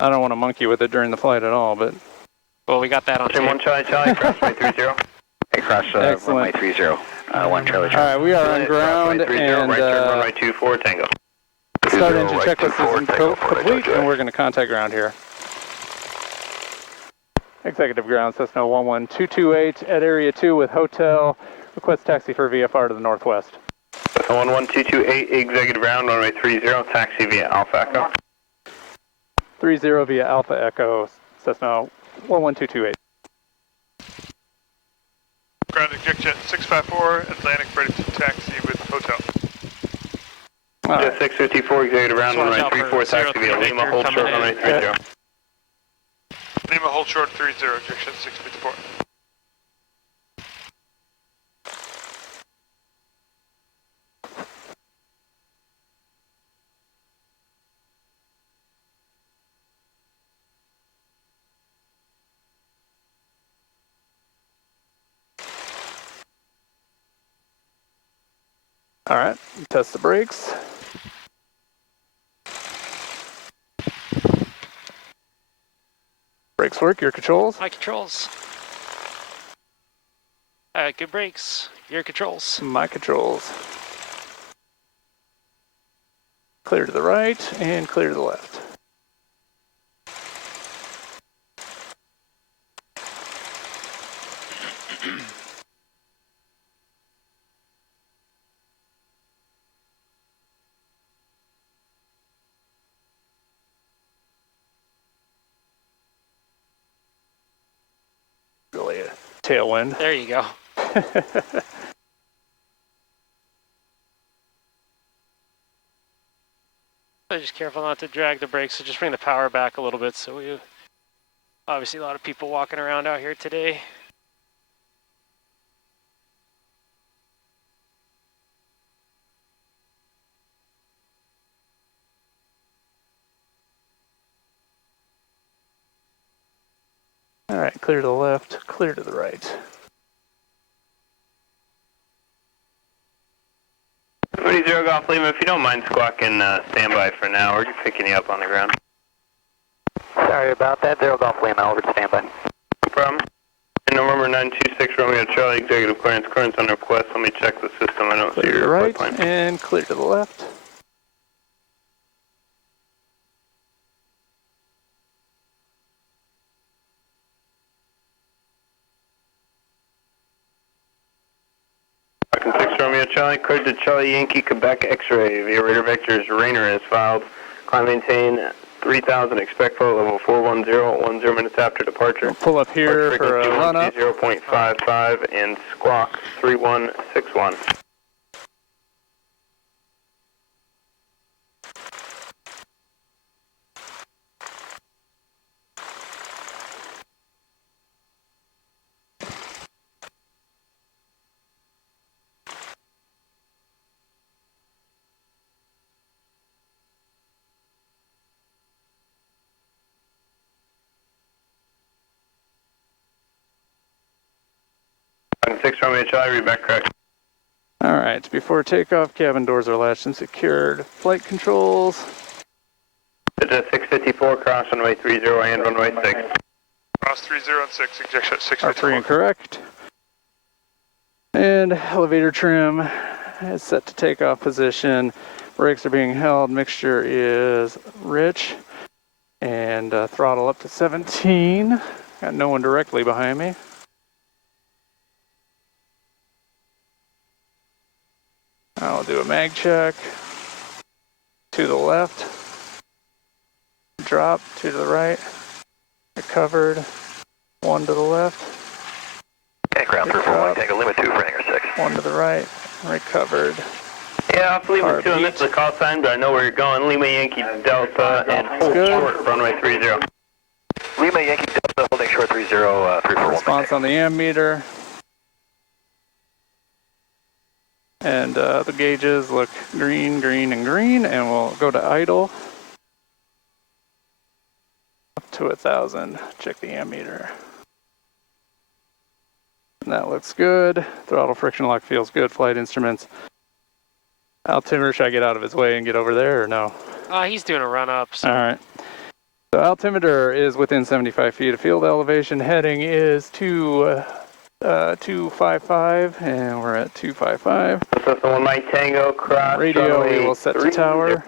I don't want to monkey with it during the flight at all, but... Well, we got that on tape. 1 Charlie Charlie, cross runway 30. Hey, cross runway 30. 1 Charlie Charlie. All right, we are on ground and right turn runway 24 Tango. Start engine checklist is complete, and we're going to contact ground here. Executive ground, Cessna 11228 at area 2 with hotel. Request taxi for VFR to the northwest. 11228, executive ground, runway 30, taxi via Alpha Echo. 30 via Alpha Echo, Cessna 11228. Ground jet 654, Atlantic ready to taxi with hotel. Jet 654, executive ground, runway 34, taxi via Lima, hold short, runway 30. Lima, hold short 30, jet 654. All right, test the brakes. Brakes work, your controls. My controls. Good brakes, your controls. My controls. Clear to the right and clear to the left. Really a tailwind. There you go. So just careful not to drag the brakes, so just bring the power back a little bit. So we obviously a lot of people walking around out here today. All right, clear to the left, clear to the right. 30 Golf Lima, if you don't mind squawking standby for now, we're just picking you up on the ground. Sorry about that, 0 Golf Lima, over to standby. No problem. November 926 Romeo Charlie, executive clearance on request. Let me check the system. I don't Clear see to the your right plane. and clear to the left. Falcon 6 Romeo Charlie, cleared to Charlie Yankee, Quebec X-ray. Via radar vectors, Rainer has filed. Climb maintain 3000, expect flow level 410, 10 minutes after departure. We'll pull up here for a run up. 0.55 and squawk 3161. Falcon 6 Romeo Charlie, read back correct. All right, before takeoff, cabin doors are latched and secured. Flight controls. Jet 654, cross runway 30 and runway 6. Cross 30 and 6, ejection at Are 654. free and correct. And elevator trim is set to takeoff position. Brakes are being held. Mixture is rich. And throttle up to 17. Got no one directly behind me. I'll do a mag check. To the left. Drop, 2 to the right. Recovered. 1 to the left. Okay, ground 341, Tango Lima 2 for hangar 6. 1 to the right. Recovered. Yeah, off Lima 2, and this is the call sign, but I know where you're going. Lima Yankee Delta and hold short, runway 30. Lima Yankee Delta holding short 30, 341. Response on the ammeter. And the gauges look green, green, and green, and we'll go to idle. Up to 1,000. Check the ammeter. And that looks good. Throttle friction lock feels good. Flight instruments. Altimeter, should I get out of his way and get over there or no? He's doing a run up. So. All right. The altimeter is within 75 feet of field elevation. Heading is 255, and we're at 255. That's the 1 Mike Tango, cross Radio, runway we will set to 30. tower.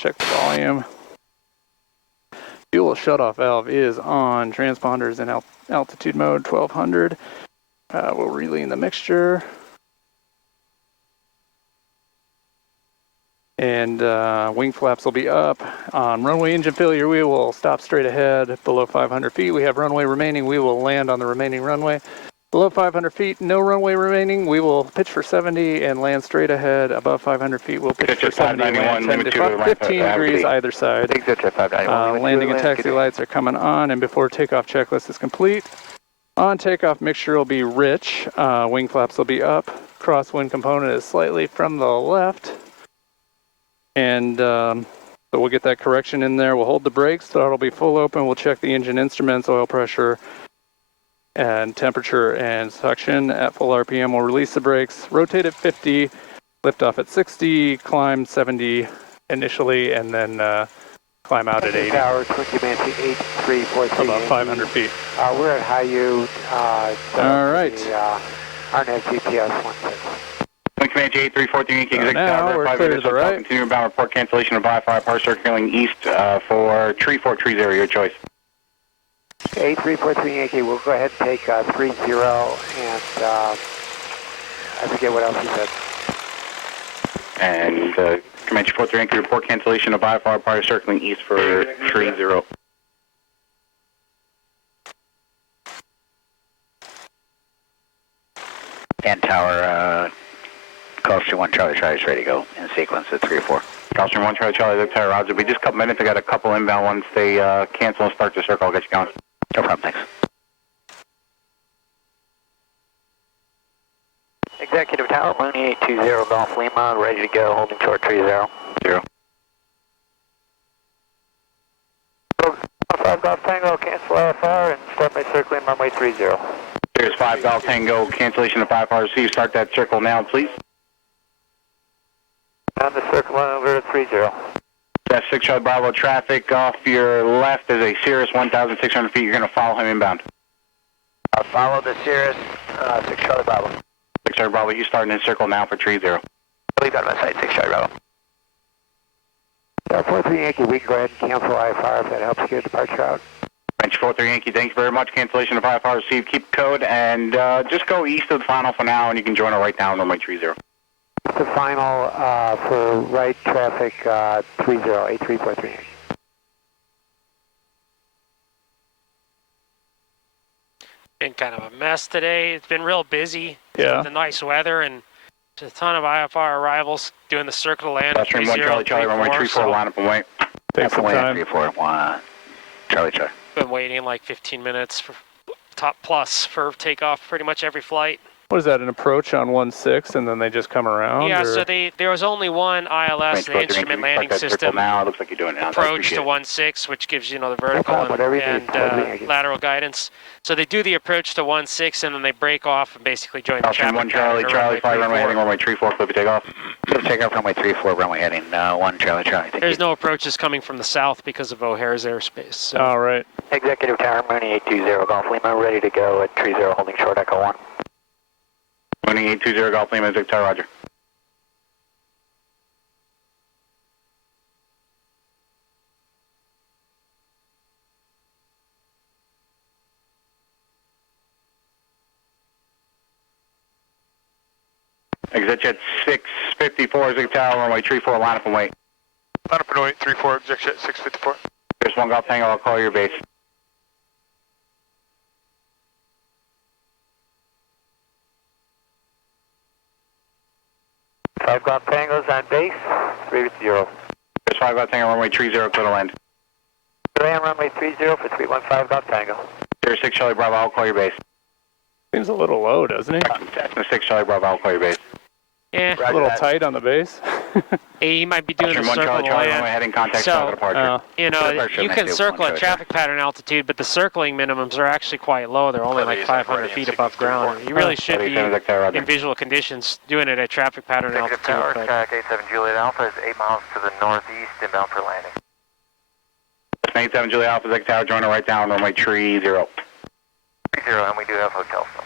Check the volume. Fuel shutoff valve is on. Transponders in altitude mode 1200. We'll relean the mixture. And wing flaps will be up. On runway engine failure, we will stop straight ahead below 500 feet. We have runway remaining. We will land on the remaining runway. Below 500 feet, no runway remaining. We will pitch for 70 and land straight ahead. Above 500 feet, we'll pitch for 70 and land 10 to 15 degrees either side. Landing and taxi lights are coming on, and before takeoff checklist is complete. On takeoff, mixture will be rich. Wing flaps will be up. Crosswind component is slightly from the left. And so we'll get that correction in there. We'll hold the brakes. Throttle will be full open. We'll check the engine instruments, oil pressure, and temperature and suction at full RPM. We'll release the brakes, rotate at 50, lift off at 60, climb 70 initially, and then climb out at 80. Tower, Twinkie Mancy 8343. About 500 feet. We're at high U. All right. RNAV GPS 16. Twin Command 8343 Yankee Executive now Tower, we're 5 clear to minutes the right. Continue inbound report cancellation of Wi-Fi, power circling east for 3430, your choice. 8343 Yankee, we'll go ahead and take 30 and I forget what else he said. And Command 43 Yankee, report cancellation of Wi-Fi, power circling east for 30. And tower, Gulfstream 1 Charlie Charlie is ready to go in sequence at 3 or 4. Gulfstream 1 Charlie Charlie, Luke Tower, Roger. Be just a couple minutes. I got a couple inbound ones. They cancel and start the circle. I'll get you going. No problem, thanks. Executive Tower, Mooney 820 Golf Lima, ready to go, holding short 30. 0. 5 Golf Tango, cancel IFR and start my circling runway 30. Here's 5 Golf Tango, cancellation of 5 RC. Start that circle now, please. On the circle over to 30. That's 6 Charlie Bravo traffic. Off your left is a Cirrus 1,600 feet. You're going to follow him inbound. Follow the Cirrus, 6 Charlie Bravo. 6 Charlie Bravo, you starting in circle now for 30. Leave out of my sight, 6 Charlie Bravo. 43 Yankee, we can go ahead and cancel IFR if that helps you get a departure out. French 43 Yankee, thanks very much. Cancellation of 5 received. Keep code and just go east of the final for now, and you can join it right now on runway 30. The final for right traffic 30, 8343 Yankee. Been kind of a mess today. It's been real busy. Yeah. With the nice weather and just a ton of IFR arrivals doing the circle land. Gulfstream 1 Charlie Charlie, runway 34, line up and wait. Take some time. 3 4 1 Charlie Charlie. Been waiting like 15 minutes for top plus for takeoff pretty much every flight. What is that, an approach on 1.6 and then they just come around? Yeah, or? so there was only one ILS, the instrument landing system, now. It looks like you're doing it now. approach to 1.6, which gives you the vertical and lateral guidance. So they do the approach to 1.6 and then they break off and basically join the Gulfstream traffic 1 Charlie pattern Charlie, or 5 runway heading, runway 34, clip takeoff. Take off runway 34, runway heading 1 Charlie Charlie. Thank There's you. no approaches coming from the south because of O'Hare's airspace. So. All right. Executive Tower, Mooney 820 Golf Lima, ready to go at 30, holding short Echo 1. Mooney 820 Golf Lima, Victor, roger. Exit jet 654, Zig Tower, runway 34, line up and wait. Line up and wait, 34, exec jet 654. There's 1 Golf Tango, I'll call your base. Five Golf Tangos on base, 30. There's 5 Golf Tango, runway 30, clear to land. Land runway 30 for 315 Golf Tango. There's 6 Charlie Bravo, I'll call your base. Seems a little low, doesn't he? Cessna 6 Charlie Bravo, I'll call your base. Yeah, A little tight on the base. he might be doing the Gulfstream 1 circle Charlie Charlie, runway land. heading contact So, south departure. You know, Departure, you can next circle one, at Charlie. traffic pattern altitude, but the circling minimums are actually quite low. They're only like 500 feet above ground. You really should be in visual conditions doing it at traffic pattern altitude. Tower, But K7 Juliet Alpha is 8 miles to the northeast, inbound for landing. 87 Julia Alpha Zig Tower, join her right down, runway 30. 30, and we do have hotel still.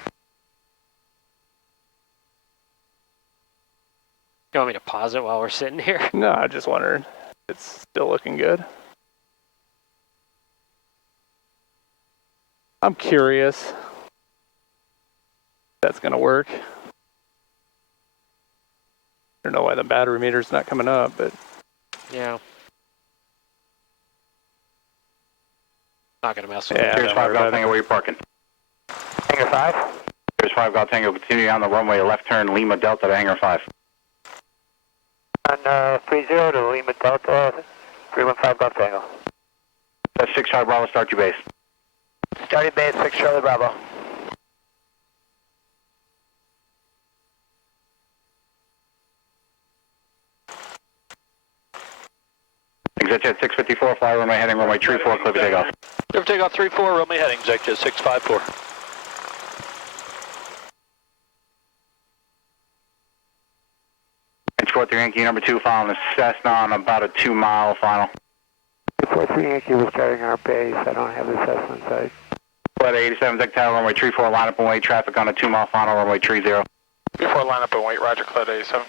You want me to pause it while we're sitting here? No, I just wondered. It's still looking good. I'm curious if that's going to work. I don't know why the battery meter's not coming up, but Yeah. Not gonna mess with yeah, it. Here's don't 5 worry Golf about Tango, where you parking? Hangar 5. Here's 5 Golf Tango, continue on the runway, left turn, Lima Delta to hangar 5. On 30 to Lima Delta, 315 Golf Tango. That's 6 Charlie Bravo, start your base. Starting base, 6 Charlie Bravo. Exit jet 654, fly runway heading runway 34, clear for takeoff. Clear for takeoff 34, runway heading, exec jet 654. Inch 43 Yankee number 2, following the Cessna on about a 2-mile final. 43 Yankee, we're starting our base. I don't have the Cessna in sight. Flight 87 Zig Tower, runway 34, line up and wait, traffic on a 2-mile final, runway 30. 34 line up and wait, roger, Cloud 87.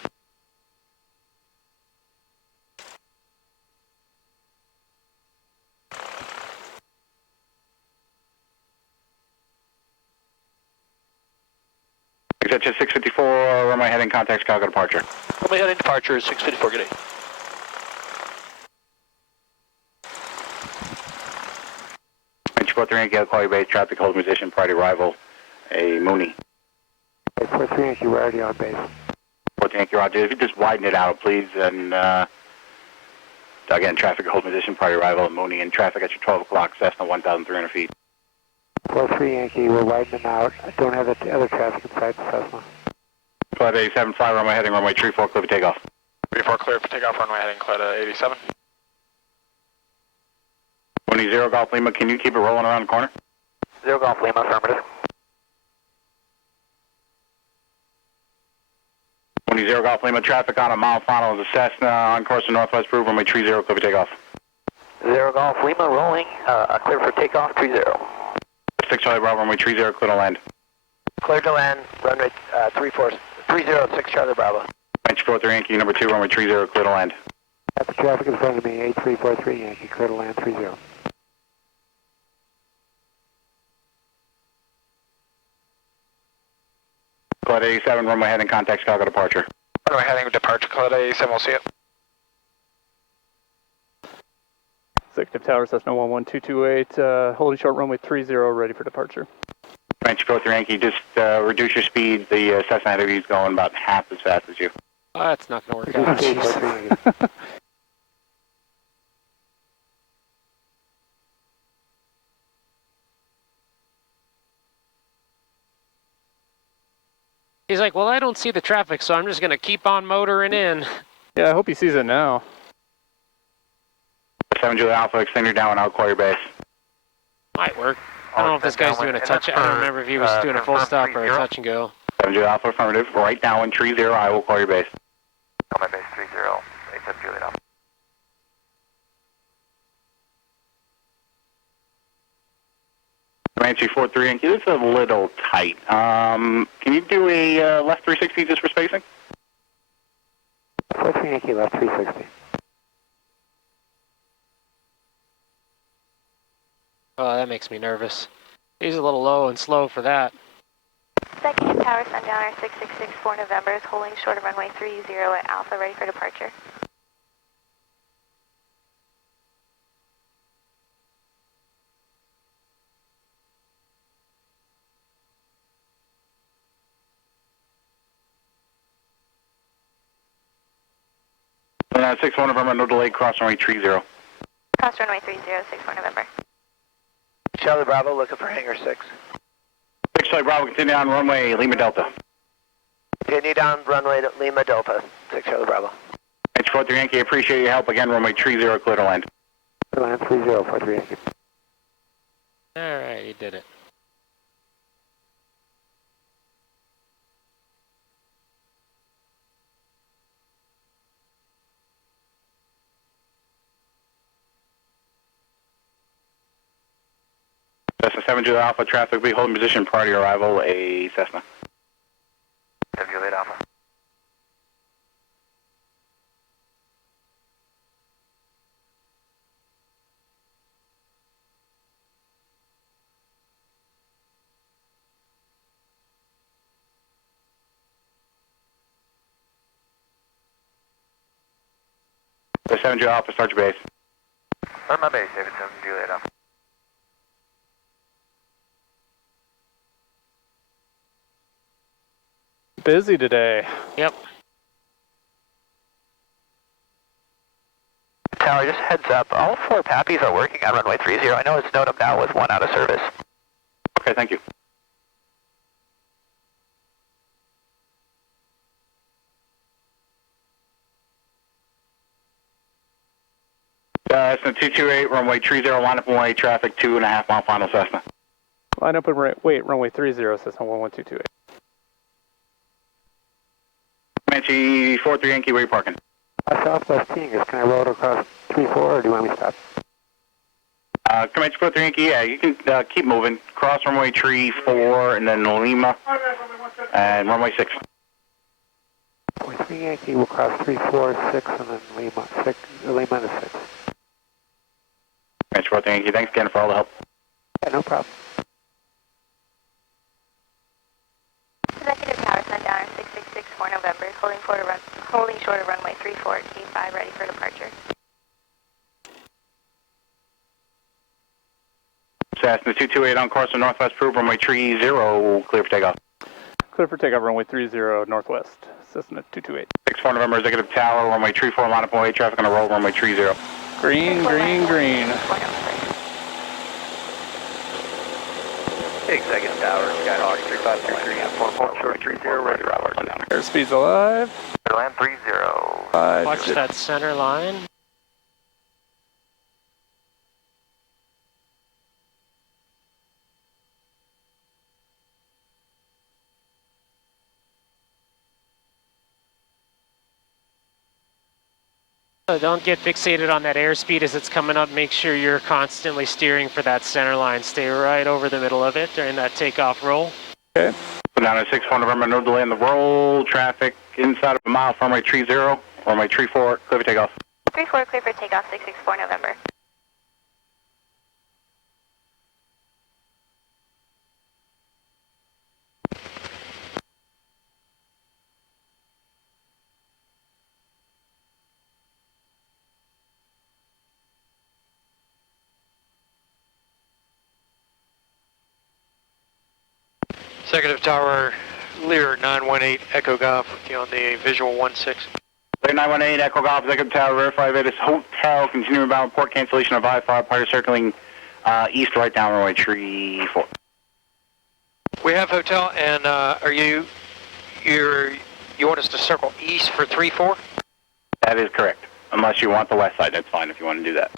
Exit jet 654, runway heading, contact Chicago departure. Runway heading departure is 654, good day. Inch 43 Yankee, I'll call you base, traffic hold position, priority arrival, a Mooney. 43 Yankee, we're already on base. 14 Yankee, roger. If you just widen it out, please, and again, traffic hold position, priority arrival, a Mooney, and traffic at your 12 o'clock, Cessna 1,300 feet. 43 Yankee, we're widening out. I don't have the other traffic inside the Cessna. Flight 87, fly runway heading, runway 34, clear for takeoff. 34 clear for takeoff, runway heading, Cloud 87. Mooney 0 Golf Lima, can you keep it rolling around the corner? 0 Golf Lima, affirmative. Mooney 0 Golf Lima, traffic on a mile final is a Cessna on course to Northwest Peru, runway 30, clear for takeoff. 0 Golf Lima, rolling, clear for takeoff, 30. 6 Charlie Bravo, runway 30, clear to land. Clear to land, runway 306 Charlie Bravo. Inch 43 Yankee, number 2, runway 30, clear to land. Got the traffic in front of me, 8343 Yankee, clear to land, 30. Flight 87, runway heading, contact Chicago departure. Runway heading, departure, Cloud 87, we'll see you. Executive Tower, Cessna 11228, holding short runway 30, ready for departure. Inch 43 Yankee, just reduce your speed. The Cessna ahead of you is going about half as fast as you. Oh, that's not gonna work out. He's like, well, I don't see the traffic, so I'm just gonna keep on motoring in. Yeah, I hope he sees it now. 7 Julia Alpha, extend your down and out, call your base. Might work. I don't know if this guy's doing a touch. I don't remember if he was doing a full stop or a touch and go. 7 Julia Alpha, affirmative. Right now in 30, I will call your base. Call my base 30, 87 Julia Alpha. Comanche 43 Yankee, this is a little tight. Can you do a left 360 just for spacing? 43 Yankee, left 360. Oh, that makes me nervous. He's a little low and slow for that. Executive Tower, Sundowner 6664 November is holding short of runway 30 at Alpha, ready for departure. And 61 November, no delay, cross runway 30. Cross runway 30, 64 November. Charlie Bravo, looking for hangar 6. 6 Charlie Bravo, continue on runway Lima Delta. Continue down runway Lima Delta, 6 Charlie Bravo. Inch 43 Yankee, appreciate your help. Again, runway 30, clear to land. Clear to land 30, 43 Yankee. Alright, he did it. Cessna 7 Juliet Alpha, traffic will be holding position prior to your arrival, a Cessna. 7 Juliet Alpha. The 7 Juliet Alpha, start your base. Start my base, David 7 Juliet Alpha. Busy today. Yep. Tower, just heads up, all 4 Pappies are working on runway 30. I know it's NOTAM now with 1 out of service. Okay, thank you. Cessna 228, runway 30, line up and way, traffic 2.5 mile final Cessna. Line up and wait, runway 30, Cessna 11228. Comanche 43 Yankee, where you parking? Southwest Tigers, can I roll it across 3-4 or do you want me to stop? Comanche 43 Yankee, yeah, you can keep moving. Cross runway 34 and then Lima and runway 6. Runway 3 Yankee will cross 3-4, 6 and then Lima, 6, Lima to 6. Comanche 43 Yankee, thanks again for all the help. Yeah, no problem. Executive Tower, Sundowner 6664 November, holding short of runway 34 at K5, ready for departure. Cessna 228 on course to Northwest Proof, runway 30, clear for takeoff. Clear for takeoff, runway 30 Northwest, Cessna 228. 64 November, Executive Tower, runway 34, line up and way, traffic on the roll, runway 30. Green, green, green. Executive Tower, Skyhawk 3523, inform hold short 30, ready for hours. Airspeed's alive. Land 30. Watch that center line. Don't get fixated on that airspeed as it's coming up. Make sure you're constantly steering for that center line. Stay right over the middle of it during that takeoff roll. Okay. Down at 64 November, no delay in the roll, traffic inside of a mile from runway 30, runway 34, clear for takeoff. 34 clear for takeoff, 664 November. Executive Tower, Lear 918 Echo Golf with you on the visual 16. Lear 918, Echo Golf, Executive Tower, verify that it's hotel, continuing bound, port cancellation of I-5, prior circling east right down runway 34. We have hotel, and you want us to circle east for 3-4? That is correct, unless you want the west side, that's fine if you want to do that.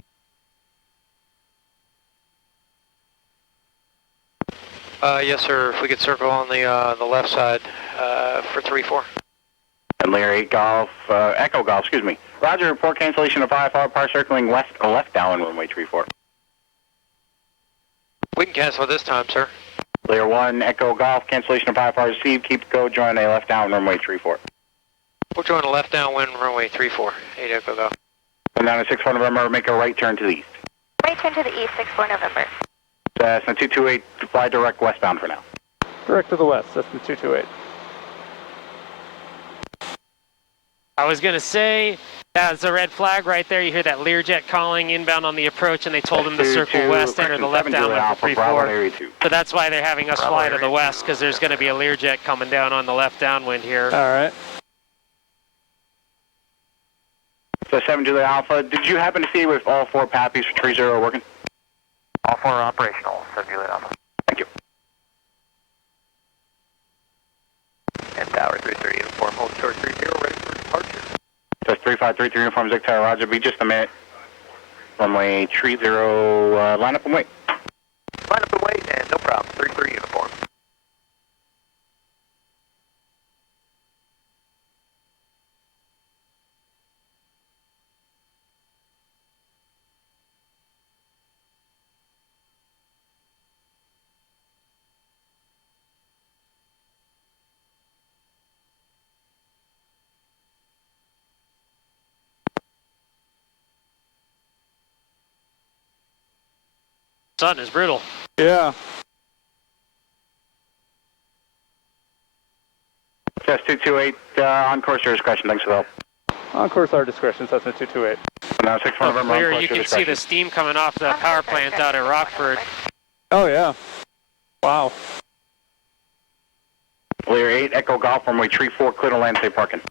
Yes, sir. If we could circle on the left side for 3-4. And Lear 8 Golf, Echo Golf, excuse me. Roger, report cancellation of I-5, prior circling left down runway 34. We can cancel this time, sir. Lear 1 Echo Golf, cancellation of I-5 received, keep go, join a left down runway 34. We'll join a left downwind runway 34, 8 Echo Golf. And down at 64 November, make a right turn to the east. Right turn to the east, 64 November. Cessna 228, fly direct westbound for now. Direct to the west, Cessna 228. I was going to say, that's a red flag right there. You hear that Learjet calling inbound on the approach, and they told him to circle west, enter the left downwind for 3-4. So that's why they're having us fly to the west, because there's going to be a Learjet coming down on the left downwind here. All right. So 7 Juliet Alpha, did you happen to see if all 4 Pappies for 30 are working? All 4 are operational, 7 Juliet Alpha. Thank you. And Tower 33, inform hold short 30, ready for departure. Just 3533 uniform Zig Tower, Roger, be just a minute. Runway 30, line up and wait. Line up and wait, and no problem, 33 uniform. Sun is brutal. Yeah. Cessna 228, on course your discretion. Thanks for the help. On course, our discretion, Cessna 228. Now 6 November, on Clear, course you your can see the discretion. steam coming off the power plant out at Rockford. Oh, yeah. Wow. Clear 8, Echo Golf, runway 34, clear to land, safe parking.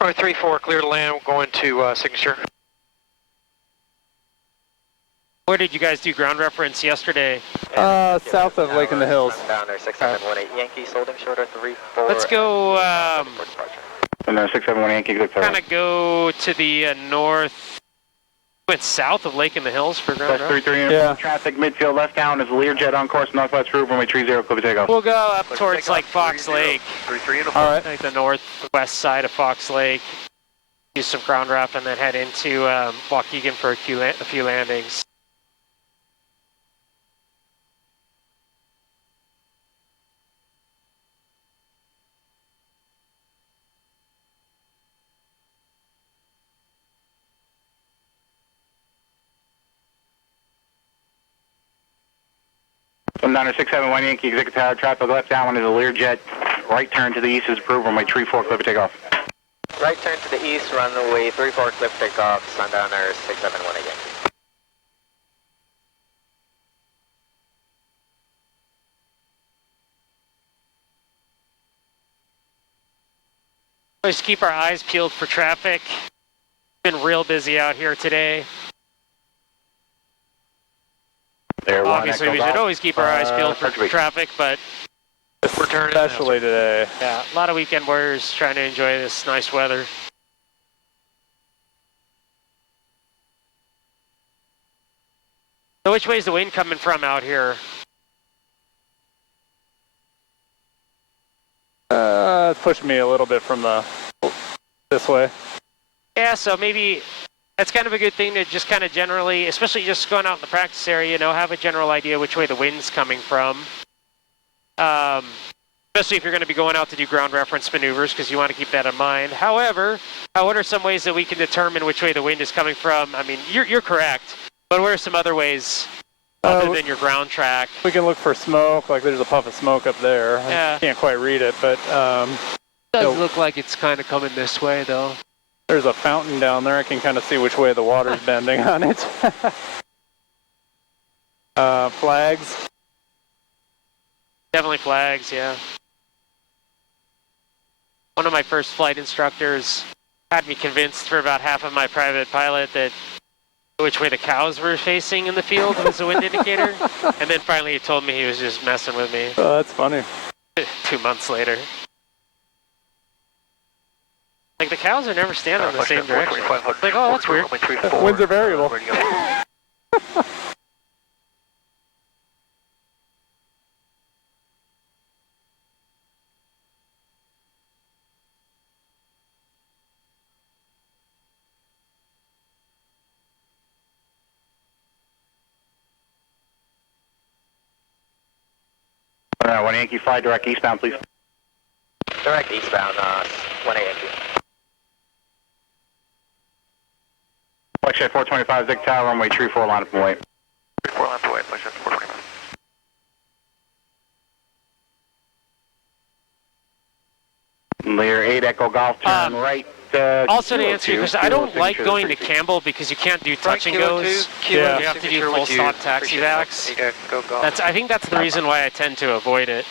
Runway 34, clear to land, going to signature. Where did you guys do ground reference yesterday? South of Lake in the Hills. Down there, 6718 Yankees, holding shorter 34. Let's go, And then 671 Yankee, good kind of go to the north, went south of Lake in the Hills for ground reference. 33, Yeah. traffic, midfield, left down is Learjet on course, northwest route, runway 30, clear to takeoff. We'll go up towards like Fox Lake, All right. like the northwest side of Fox Lake. Use some ground ref and then head into Waukegan for a few landings. From down to 671 Yankee, executive tower, traffic left down is a Learjet, right turn to the east is approved, runway 34, clear to takeoff. Right turn to the east, runway 34, cliff takeoff, Sundowner 6718 Yankee. Always keep our eyes peeled for traffic. Been real busy out here today. There, Obviously, we should always keep our eyes peeled for traffic, but We're turning. Especially today. yeah, a lot of weekend warriors trying to enjoy this nice weather. So which way is the wind coming from out here? It's pushing me a little bit from this way. Yeah, so maybe that's kind of a good thing to just kind of generally, especially just going out in the practice area, you know, have a general idea which way the wind's coming from. Especially if you're going to be going out to do ground reference maneuvers, because you want to keep that in mind. However, what are some ways that we can determine which way the wind is coming from? I mean, you're correct, but what are some other ways other than your ground track? We can look for smoke, like there's a puff of smoke up there. Yeah. I can't quite read it, but Does look like it's kind of coming this way, though. there's a fountain down there. I can kind of see which way the water's bending on it. Flags. Definitely flags, yeah. One of my first flight instructors had me convinced for about half of my private pilot that which way the cows were facing in the field was a wind indicator. And then finally he told me he was just messing with me. Oh, that's funny. 2 months later. Like, the cows are never standing in the same direction. Like, oh, that's weird. Winds are variable. One Yankee, fly direct eastbound, please. Direct eastbound, 1 Yankee. Flexjet 425, Zig Tower, runway 34, line up and wait. 34 line away, Flexjet 425. Lear 8, Echo Golf, turn right. Also to answer your question, I don't like going to Campbell because you can't do touch and goes. Yeah. You have to do full stop taxi backs. I think that's the reason why I tend to avoid it.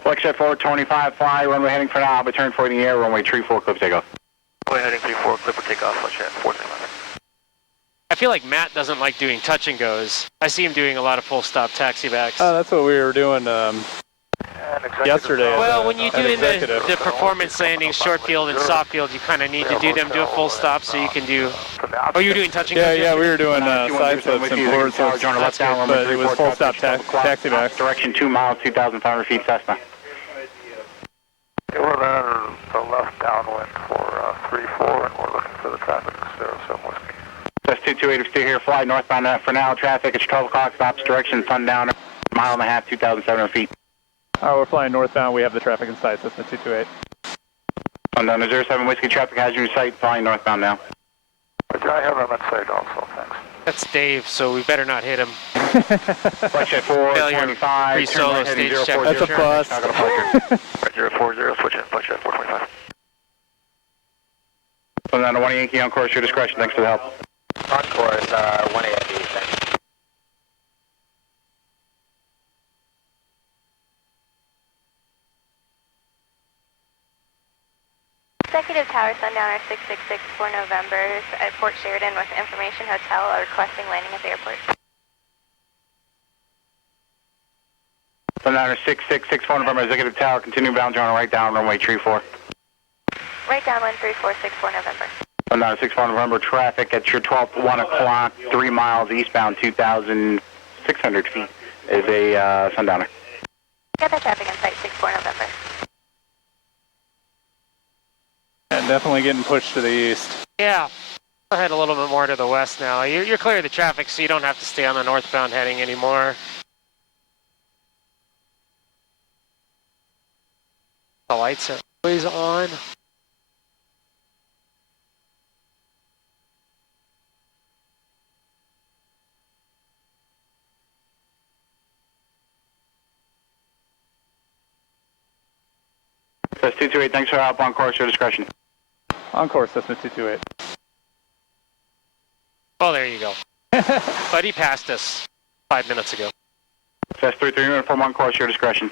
Flexjet 425, fly, runway heading for now, but turn for the air, runway 34, clip takeoff. Runway heading 34, clipper takeoff, Flexjet 425. I feel like Matt doesn't like doing touch and goes. I see him doing a lot of full stop taxi backs. That's what we were doing yesterday. Well, when you do the performance landings, short field and soft field, you kind of need to do a full stop so you can do. Oh, you're doing touch and goes? Yeah, we were doing side flips and forward flips, but it was full stop taxi backs. Direction 2 miles, 2,500 feet, Cessna. We're on the left downwind for 3-4, and we're looking for the traffic 07 Whiskey. Cessna 228 is still here, fly northbound for now, traffic, it's 12 o'clock, stops direction, Sundowner, mile and a half, 2,700 feet. We're flying northbound. We have the traffic in sight, Cessna 228. Sundown 07 Whiskey traffic has you in sight, flying northbound now. I have him in sight also, thanks. That's Dave, so we better not hit him. Flight check 425, Pre-solo stage check. That's a bus. Roger, 40, switch in, flight check 425. Sundown 1 Yankee on course, your discretion, thanks for the help. On course, 1 Yankee, thanks. Executive Tower Sundowner 666 for November at Port Sheridan with Information Hotel are requesting landing at the airport. Sundowner 6664 November, Executive Tower, continue bound on right down runway 34. Right down 13464 November. Sundowner 64 November, traffic at your 12th 1 o'clock, 3 miles eastbound, 2,600 feet is a Sundowner. Got that traffic in sight, 64 November. And definitely getting pushed to the east. Yeah. I'll head a little bit more to the west now. You're clear of the traffic, so you don't have to stay on the northbound heading anymore. The lights are always on. That's 228, thanks for help on course, your discretion. On course, Cessna 228. Oh, there you go. But he passed us 5 minutes ago. That's 33 uniform on course, your discretion.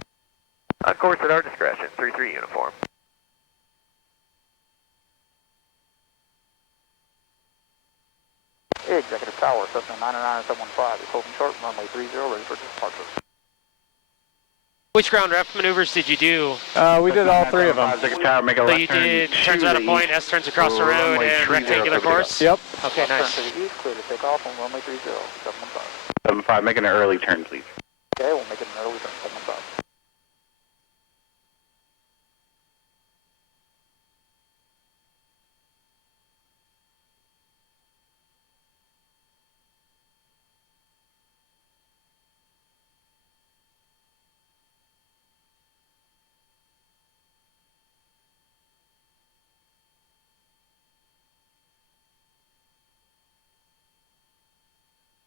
On course at our discretion, 33 uniform. Hey, Executive Tower, Cessna 99715 is holding short, runway 30, ready for departure. Which ground ref maneuvers did you do? We did all 3 of them. Executive Tower, make a So left you turn did turns to out a the point, east. S turns across the road, Runway and 30, rectangular clear to course? Yep. Okay, nice. Turn to the east, clear to take off on runway 30, 715. 75, make an early turn, please. Okay, we'll make it an early turn, 715.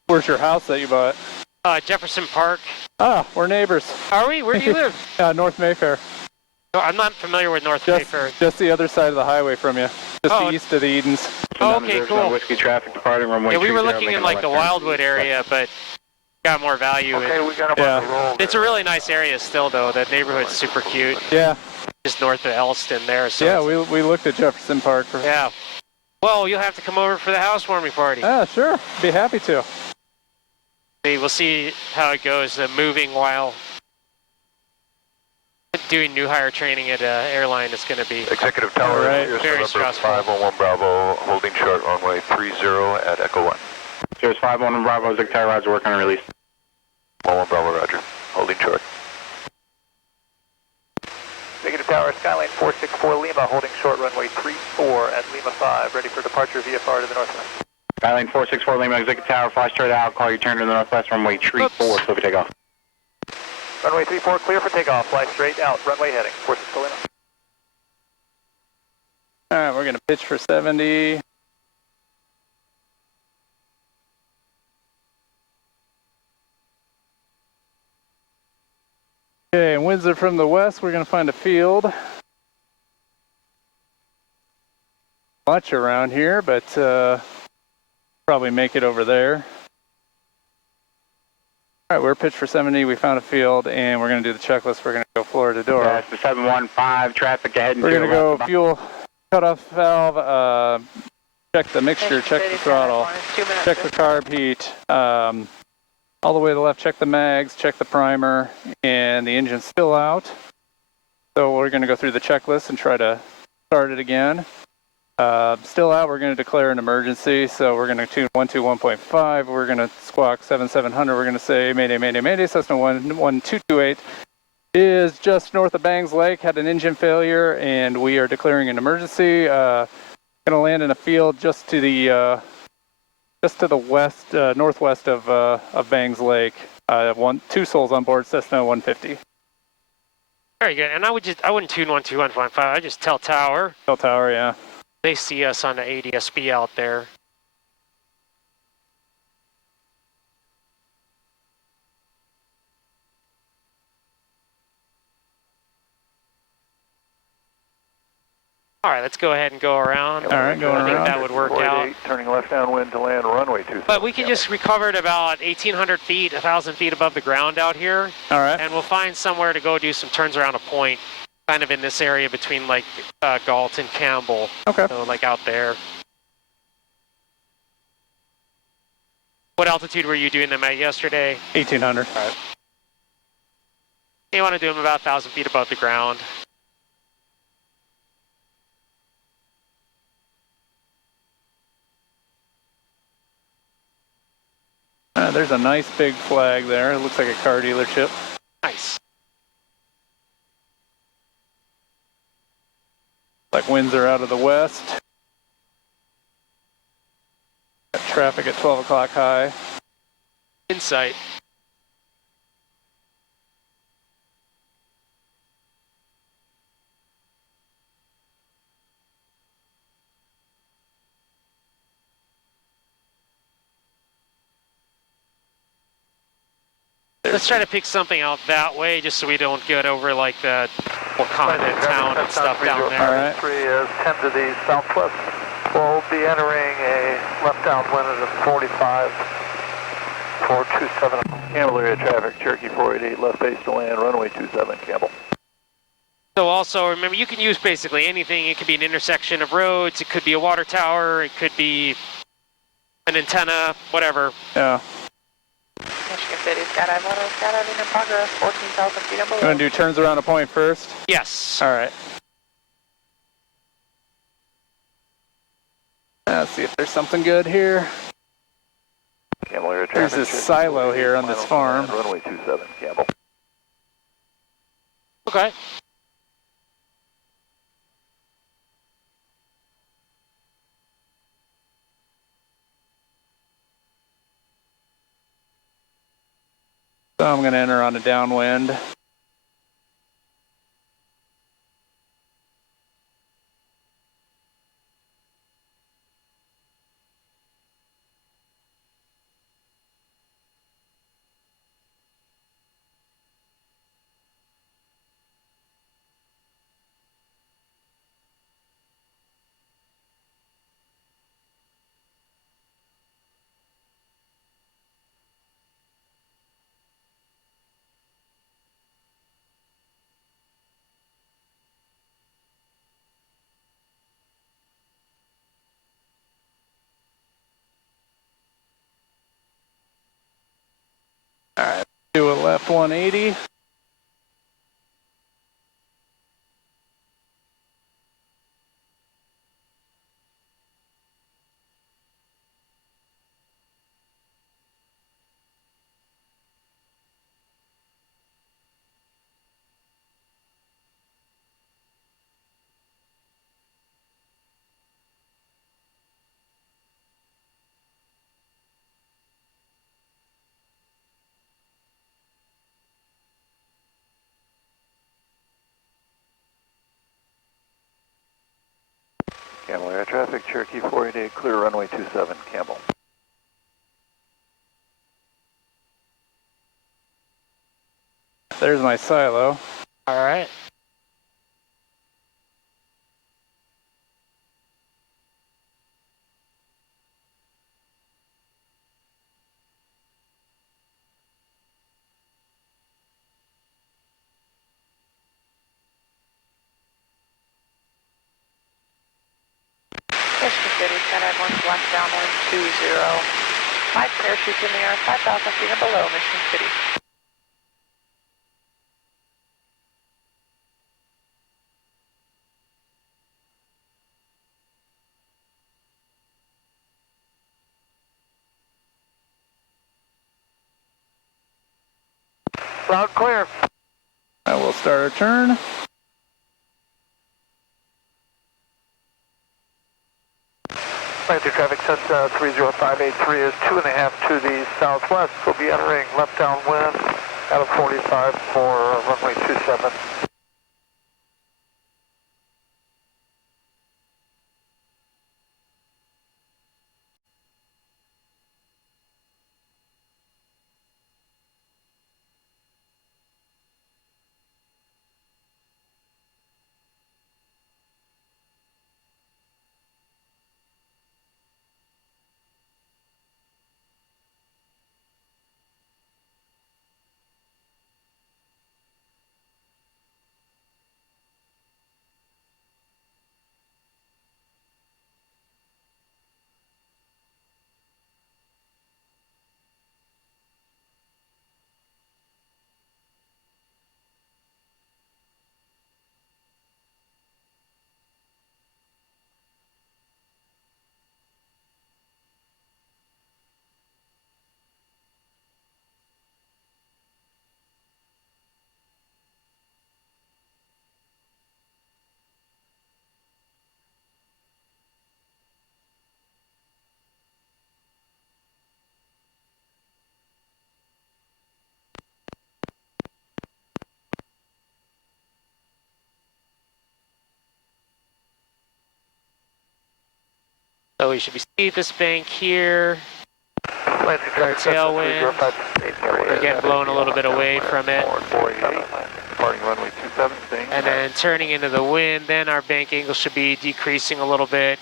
Where's your house that you bought? Jefferson Park. Ah, we're neighbors. Are we? Where do you live? North Mayfair. No, I'm not familiar with North Mayfair. Just the other side of the highway from you. Just the east of the Edens. Oh, okay, cool. Whiskey traffic departing runway Yeah, we were 30, looking making in a like the left turn, Wildwood please. area, but got more value. Okay, we got him on the roll. It's a really nice area still, though. That neighborhood's super cute. Yeah. Just north of Elston there. So Yeah, we looked at Jefferson Park. yeah. Well, you'll have to come over for the housewarming party. Ah, sure. Be happy to. We'll see how it goes. Moving while doing new hire training at an airline is going to be Executive Tower, All right. very stressful. 511 Bravo, holding short runway 30 at Echo 1. Cheers, 511 Bravo, Executive Tower, Roger, working on release. 11 Bravo, Roger, holding short. Executive Tower, Skyline 464 Lima, holding short runway 34 at Lima 5, ready for departure VFR to the northwest. Skyline 464 Lima, Executive Tower, fly straight out, call your turn to the northwest, runway 34, so we take off. Runway 34 clear for takeoff, fly straight out, runway heading, 464 Lima. All right, we're going to pitch for 70. Okay, and winds are from the west. We're going to find a field. Much around here, but probably make it over there. All right, we're pitched for 70. We found a field, and we're going to do the checklist. We're going to go floor to door. That's the 715, traffic ahead and We're to going the to go left. fuel cutoff valve, check the mixture, check the throttle, check the carb heat, all the way to the left, check the mags, check the primer, and the engine's still out. So we're going to go through the checklist and try to start it again. Still out, we're going to declare an emergency. So we're going to tune 121.5. We're going to squawk 7700. We're going to say Mayday, Mayday, Mayday. Cessna 11228 is just north of Bangs Lake, had an engine failure, and we are declaring an emergency. Going to land in a field just to the west, northwest of Bangs Lake. 2 souls on board Cessna 150. Very good. And I wouldn't tune 121.5. I just tell tower. Tell tower, yeah. They see us on the ADSB out there. All right, let's go ahead and go around. All right, going I think around. that would work out. Turning left downwind to land runway 27. But we can just recover at about 1,800 feet, 1,000 feet above the ground out here. All right. And we'll find somewhere to go do some turns around a point, kind of in this area between like Galt and Campbell. Okay. So like out there. What altitude were you doing them at yesterday? 1,800. All right. You want to do them about 1,000 feet above the ground. There's a nice big flag there. It looks like a car dealership. Nice. Like winds are out of the west. Got traffic at 12 o'clock high. Insight. Let's try to pick something out that way, just so we don't get over like the Waukegan town and stuff down there. All right. 3 is 10 to the southwest. We'll be entering a left downwind at 45, 427. Campbell area traffic, Cherokee 488, left base to land, runway 27, Campbell. So also, remember, you can use basically anything. It could be an intersection of roads, it could be a water tower, it could be an antenna, whatever. Yeah. Michigan City, skydiving in progress, 14,000 feet and below. You want to do turns around a point first? Yes. All right. Let's see if there's something good here. Campbell area There's traffic. this silo here on this farm. Runway 27, Campbell. Okay. So I'm going to enter on a downwind. All right, do a left 180. Campbell area traffic, Cherokee 488, clear runway 27, Campbell. There's my silo. All right. Michigan City, skydive 1 left downwind 20. 5 parachutes in the air, 5,000 feet and below, Michigan City. Loud clear. I will start our turn. Right through traffic, set 30583 is 2.5 to the southwest. We'll be entering left downwind out of 45 for runway 27. So we should be steepest bank here. Our tailwind. We're getting blown a little bit away from it. Departing runway 27, staying. And then turning into the wind, then our bank angle should be decreasing a little bit.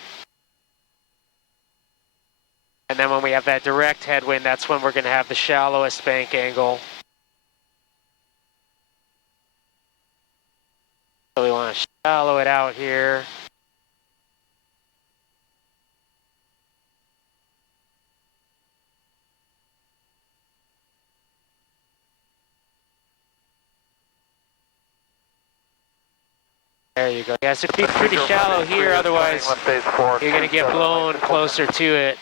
And then when we have that direct headwind, that's when we're going to have the shallowest bank angle. So we want to shallow it out here. There you go. Yeah, so keep pretty shallow here, otherwise you're going to get blown closer to it.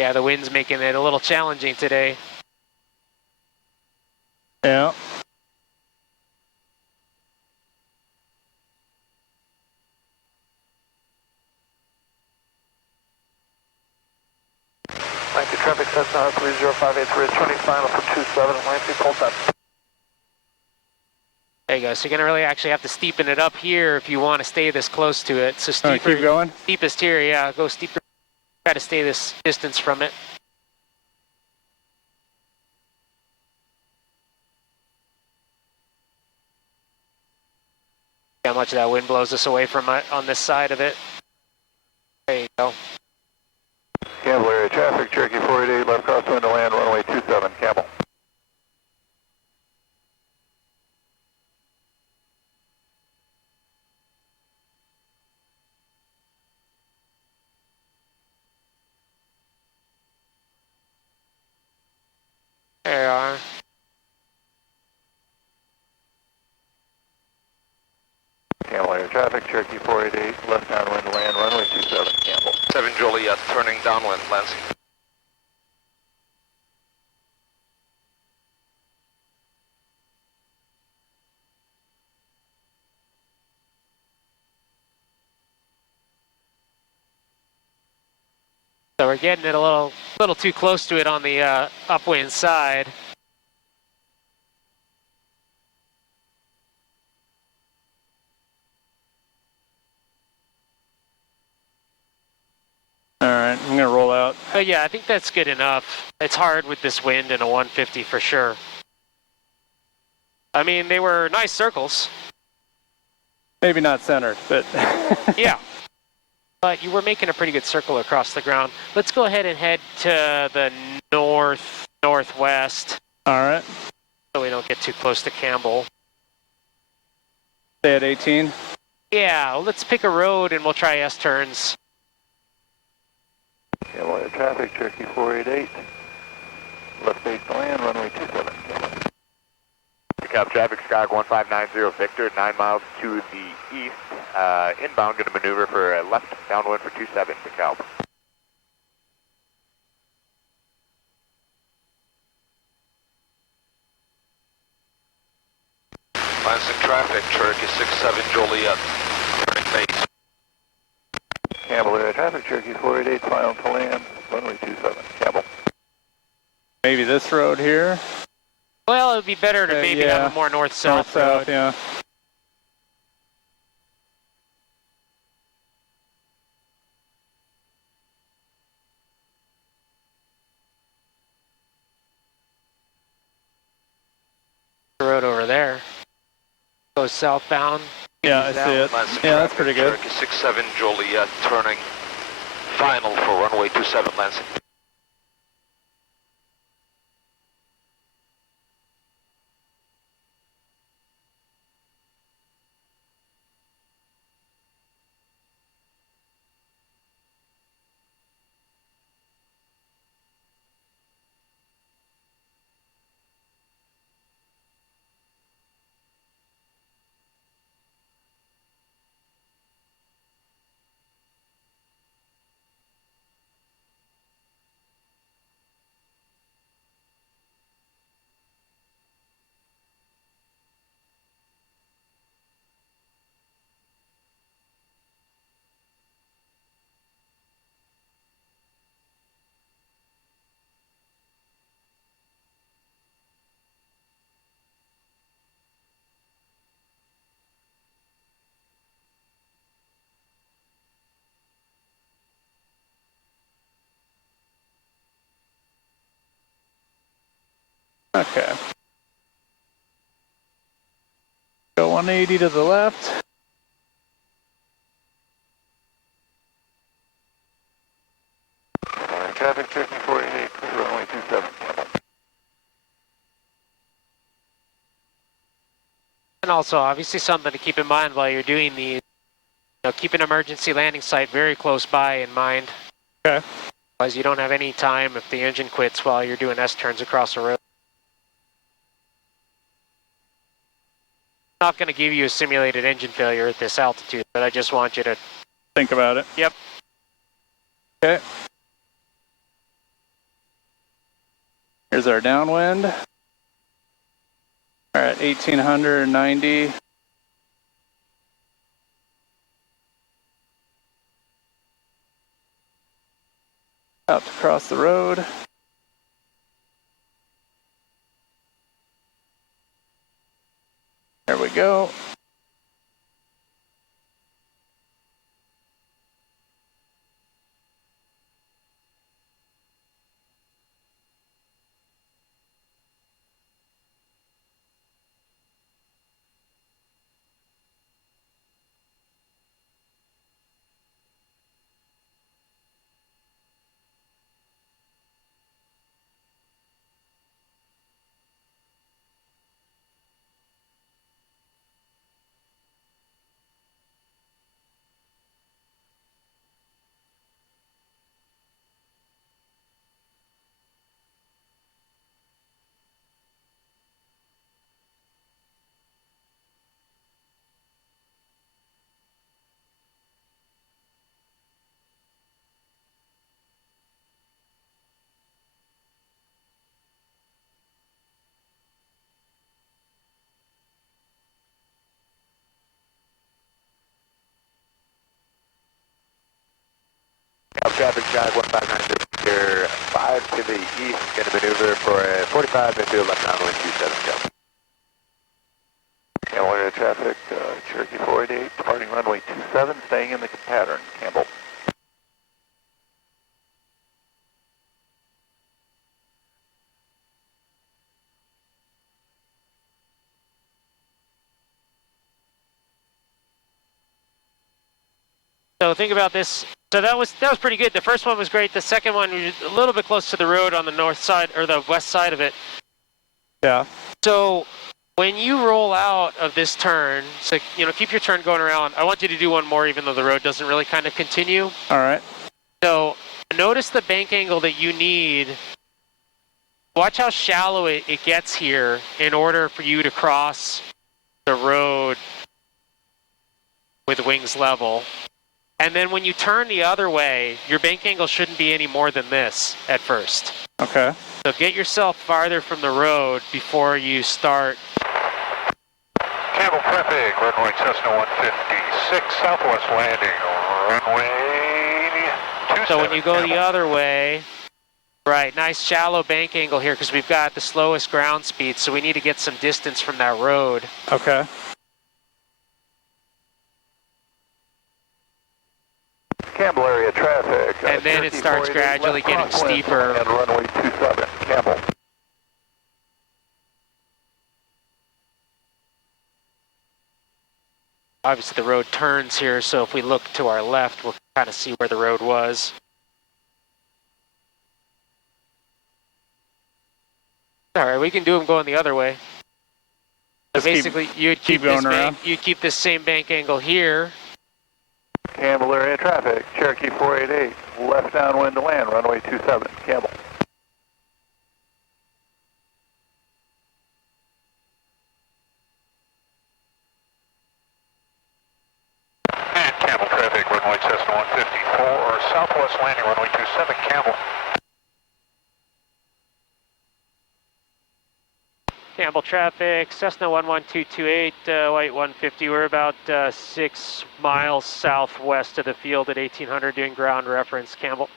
Yeah, the wind's making it a little challenging today. Yeah. Lancy traffic sets now 3058 bridge, turning final for 27, Lancy, pull that. There you go. So you're going to really actually have to steepen it up here if you want to stay this close to it. So steeper, keep going? Steepest here, yeah. Go steeper. Try to stay this distance from it. How much of that wind blows us away from it on this side of it. There you go. Campbell area traffic, Cherokee 488, left crosswind to land, runway 27, Campbell. There you are. Campbell area traffic, Cherokee 488, left downwind to land, runway 27, Campbell. 7 Joliet, turning downwind, Lansing. So we're getting it a little too close to it on the upwind side. All right, I'm gonna roll out. But yeah, I think that's good enough. It's hard with this wind and a 150 for sure. I mean, they were nice circles. Maybe not centered, but Yeah. But you were making a pretty good circle across the ground. Let's go ahead and head to the northwest. All right. So we don't get too close to Campbell. Stay at 18. Yeah, well, let's pick a road and we'll try S-turns. Campbell area traffic, Cherokee 488, left base to land, runway 27, Campbell. Pickup traffic, Skyward 1590 Victor, 9 miles to the east. Inbound, going to maneuver for left downwind for 27, Pickup. Lansing traffic, Cherokee 67 Joliet, turning base. Campbell area traffic, Cherokee 488, final to land, runway 27, Campbell. Maybe this road here. Well, it would be better to maybe yeah. have a more north-south road. North-south, yeah. Road over there. Goes southbound. Yeah, I see it. Lansing Yeah, that's traffic, pretty good. Cherokee 67 Joliet, turning final for runway 27, Lansing. Okay. Go 180 to the left. Traffic checking 488, runway 27. And also, obviously, something to keep in mind while you're doing these. Keep an emergency landing site very close by in mind. Okay. Otherwise, you don't have any time if the engine quits while you're doing S-turns across the road. I'm not going to give you a simulated engine failure at this altitude, but I just want you to think about it. Yep. Okay. Here's our downwind. All right, 1890. Out to cross the road. There we go. Traffic guide 1590 here, 5 to the east, going to maneuver for a 45 into left downwind 27, go. Campbell area traffic, Cherokee 488, departing runway 27, staying in the pattern, Campbell. So think about this. So that was pretty good. The first one was great. The second one was a little bit close to the road on the north side or the west side of it. Yeah. So when you roll out of this turn, so keep your turn going around. I want you to do one more, even though the road doesn't really kind of continue. All right. So notice the bank angle that you need. Watch how shallow it gets here in order for you to cross the road with wings level. And then when you turn the other way, your bank angle shouldn't be any more than this at first. Okay. So get yourself farther from the road before you start. Campbell traffic, runway Cessna 156, southwest landing, runway 27. So when you go the other way, right, nice shallow bank angle here because we've got the slowest ground speed, so we need to get some distance from that road. Okay. Campbell area traffic. And then it starts gradually getting steeper. And runway 27, Campbell. Obviously the road turns here, so if we look to our left, we'll kind of see where the road was. All right, we can do them going the other way. So basically, you'd keep going around. You keep this same bank angle here. Campbell area traffic, Cherokee 488, left downwind to land, runway 27, Campbell. And Campbell traffic, runway Cessna 154, southwest landing, runway 27, Campbell. Campbell traffic, Cessna 11228, White 150. We're about 6 miles southwest of the field at 1800 doing ground reference. Campbell.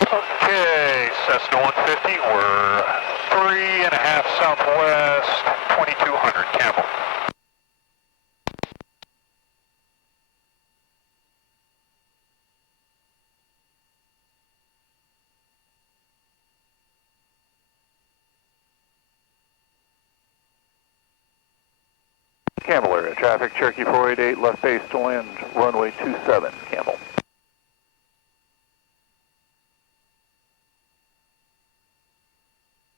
Okay, Cessna 150, we're 3.5 southwest, 2200, Campbell. Camel area traffic, Cherokee 488, left base to land, runway 27, Camel.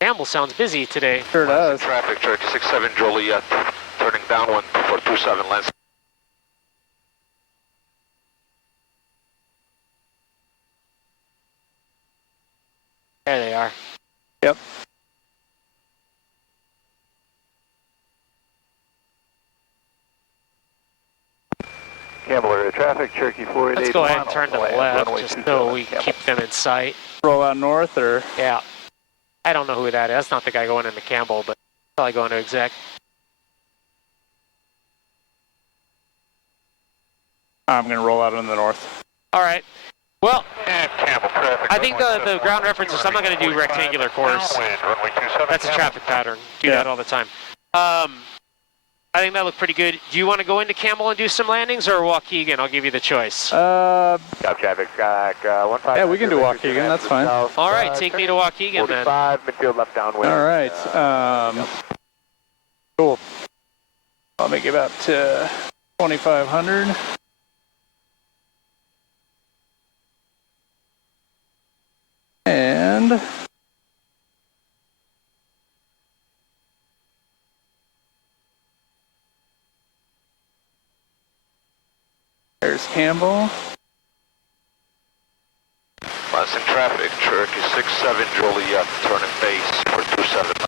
Campbell sounds busy today. Sure does. Traffic, Cherokee 67 Joliet, turning downwind for 27 Lansing. There they are. Yep. Camel area traffic, Cherokee 488. Let's go ahead and turn to the left runway just 27, so we Camel. keep them in sight. Roll out north or? Yeah. I don't know who that is. That's not the guy going into Campbell, but probably going to exec. I'm going to roll out in the north. All right. Well, And Camel traffic. I think the ground reference is I'm not going to do rectangular course. Downwind, runway 27, That's a Camel. traffic pattern. Do that all the time. I think that looked pretty good. Do you want to go into Campbell and do some landings or Waukegan? I'll give you the choice. Stop traffic, Skyhawk 15. Yeah, we can do Waukegan. That's fine. All right, take me to Waukegan then. 45, midfield left downwind. All right. Cool. I'll make it about 2,500. And there's Campbell. Lansing traffic, Cherokee 67 Joliet, turning base for 27 Lansing.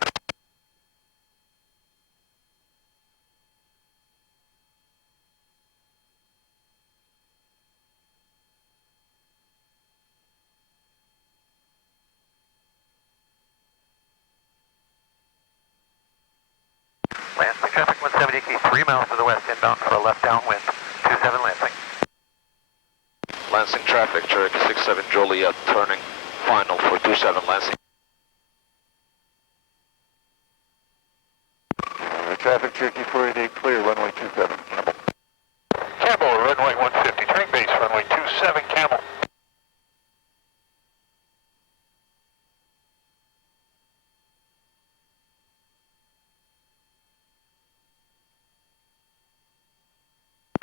Lansing traffic 170, 3 miles to the west, inbound for the left downwind, 27 Lansing. Lansing traffic, Cherokee 67 Joliet, turning final for 27 Lansing. Traffic, Cherokee 488, clear, runway 27, Camel. Camel, runway 150, turning base, runway 27, Camel.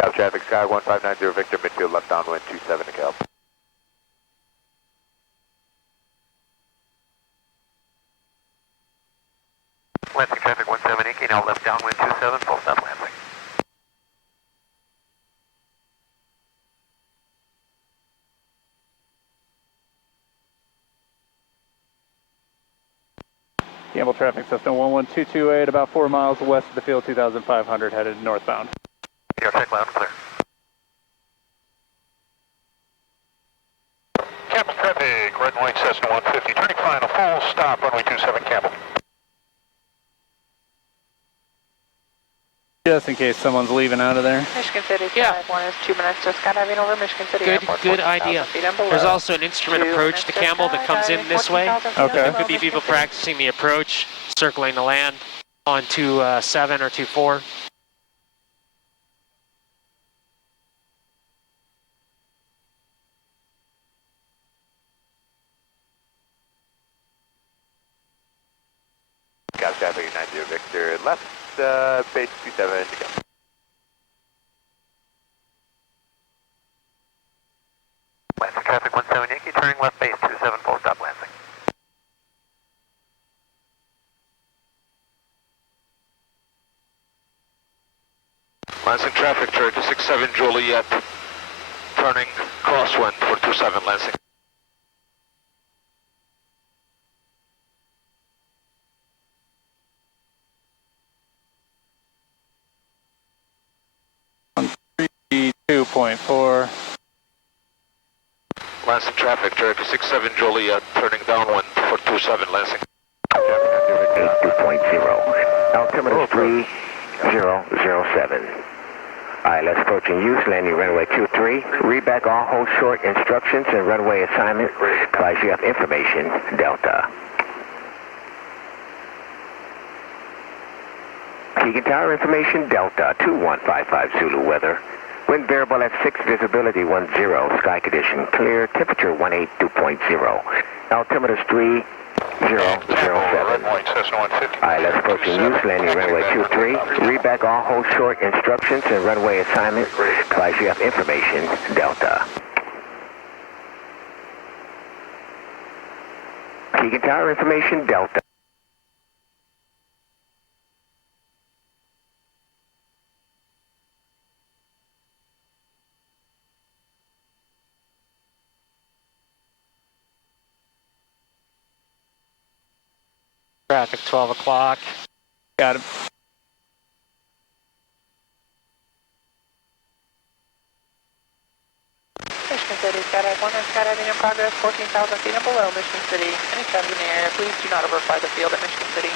Stop traffic, Sky 1590 Victor, midfield left downwind 27 to Cal. Lansing traffic 170, now left downwind 27, full stop Lansing. Campbell traffic system 11228, about 4 miles west of the field, 2,500, headed northbound. Your check loud and clear. Camel traffic, red and white Cessna 150, turning final, full stop, runway 27, Camel. Just in case someone's leaving out of there. Michigan City, Yeah. 1 is 2 minutes, just skydiving over Michigan City Airport. Good idea. 14,000 feet and below. There's also an instrument 2 approach to minutes, Campbell that comes in this way. 14,000 feet Okay. and There below could be Michigan people City. practicing the approach, circling the land on 27 or 24. Stop traffic 90 Victor, left base 27 to Cal. Lansing traffic 170, Yankee, turning left base 27, full stop Lansing. Lansing traffic, Cherokee 67 Joliet, turning crosswind for 27 Lansing. Three 2.4. Lansing traffic, Cherokee 67 Joliet, turning downwind for 27 Lansing. 2.0. Altimeter 3007. ILS approaching use, landing runway 23. Read back all hold short instructions and runway assignment. Advise you have information, Delta. Keegan Tower information, Delta 2155 Zulu weather. Wind variable at 6, visibility 10, sky condition clear, temperature 182.0. Altimeter 3007. Runway Cessna 150. Alright, let's approach in use, landing runway 23. Read back all hold short instructions and runway assignment. Advise you have information, Delta. KUGN Tower information, Delta. Traffic 12 o'clock. Got him. Michigan City, skydive 1 and skydiving in progress, 14,000 feet and below Michigan City. Any status in the area, please do not overfly the field at Michigan City.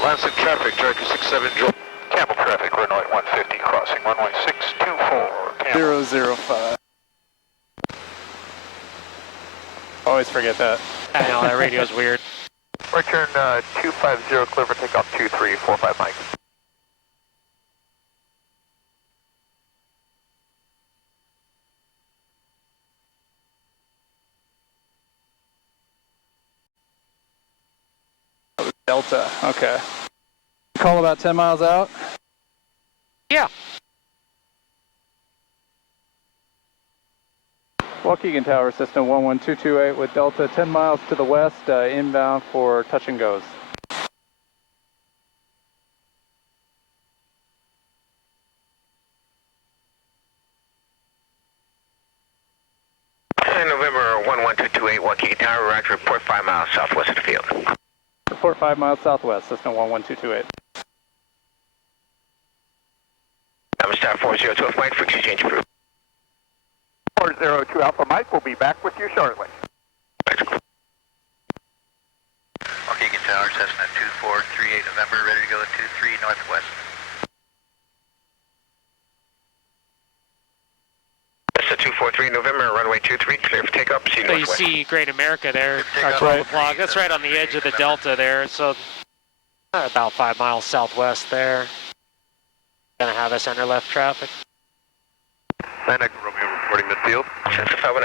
Lansing traffic, Cherokee 67 Joel. Campbell traffic, runway 150, crossing runway 624. 005. Always forget that. I know, that radio's weird. Return 250, clear for takeoff 2345 Mike. Delta, okay. Call about 10 miles out? Yeah. Waukegan Tower, system 11228 with Delta 10 miles to the west, inbound for touch and goes. November 11228, Waukegan Tower, roger, report 5 miles southwest of the field. Report 5 miles southwest, system 11228. I'm star 402 Mike, frequency change approved. 402 Alpha Mike, we'll be back with you shortly. Waukegan Tower, Cessna 2438 November, ready to go at 23 northwest. Cessna 243 November, runway 23, clear for takeoff, proceed So you northwest. see Great America there, Take our off 12 right. o'clock. That's right on the edge of the Delta there, so about 5 miles southwest there. Gonna have us enter left traffic. Atlantic Romeo reporting midfield.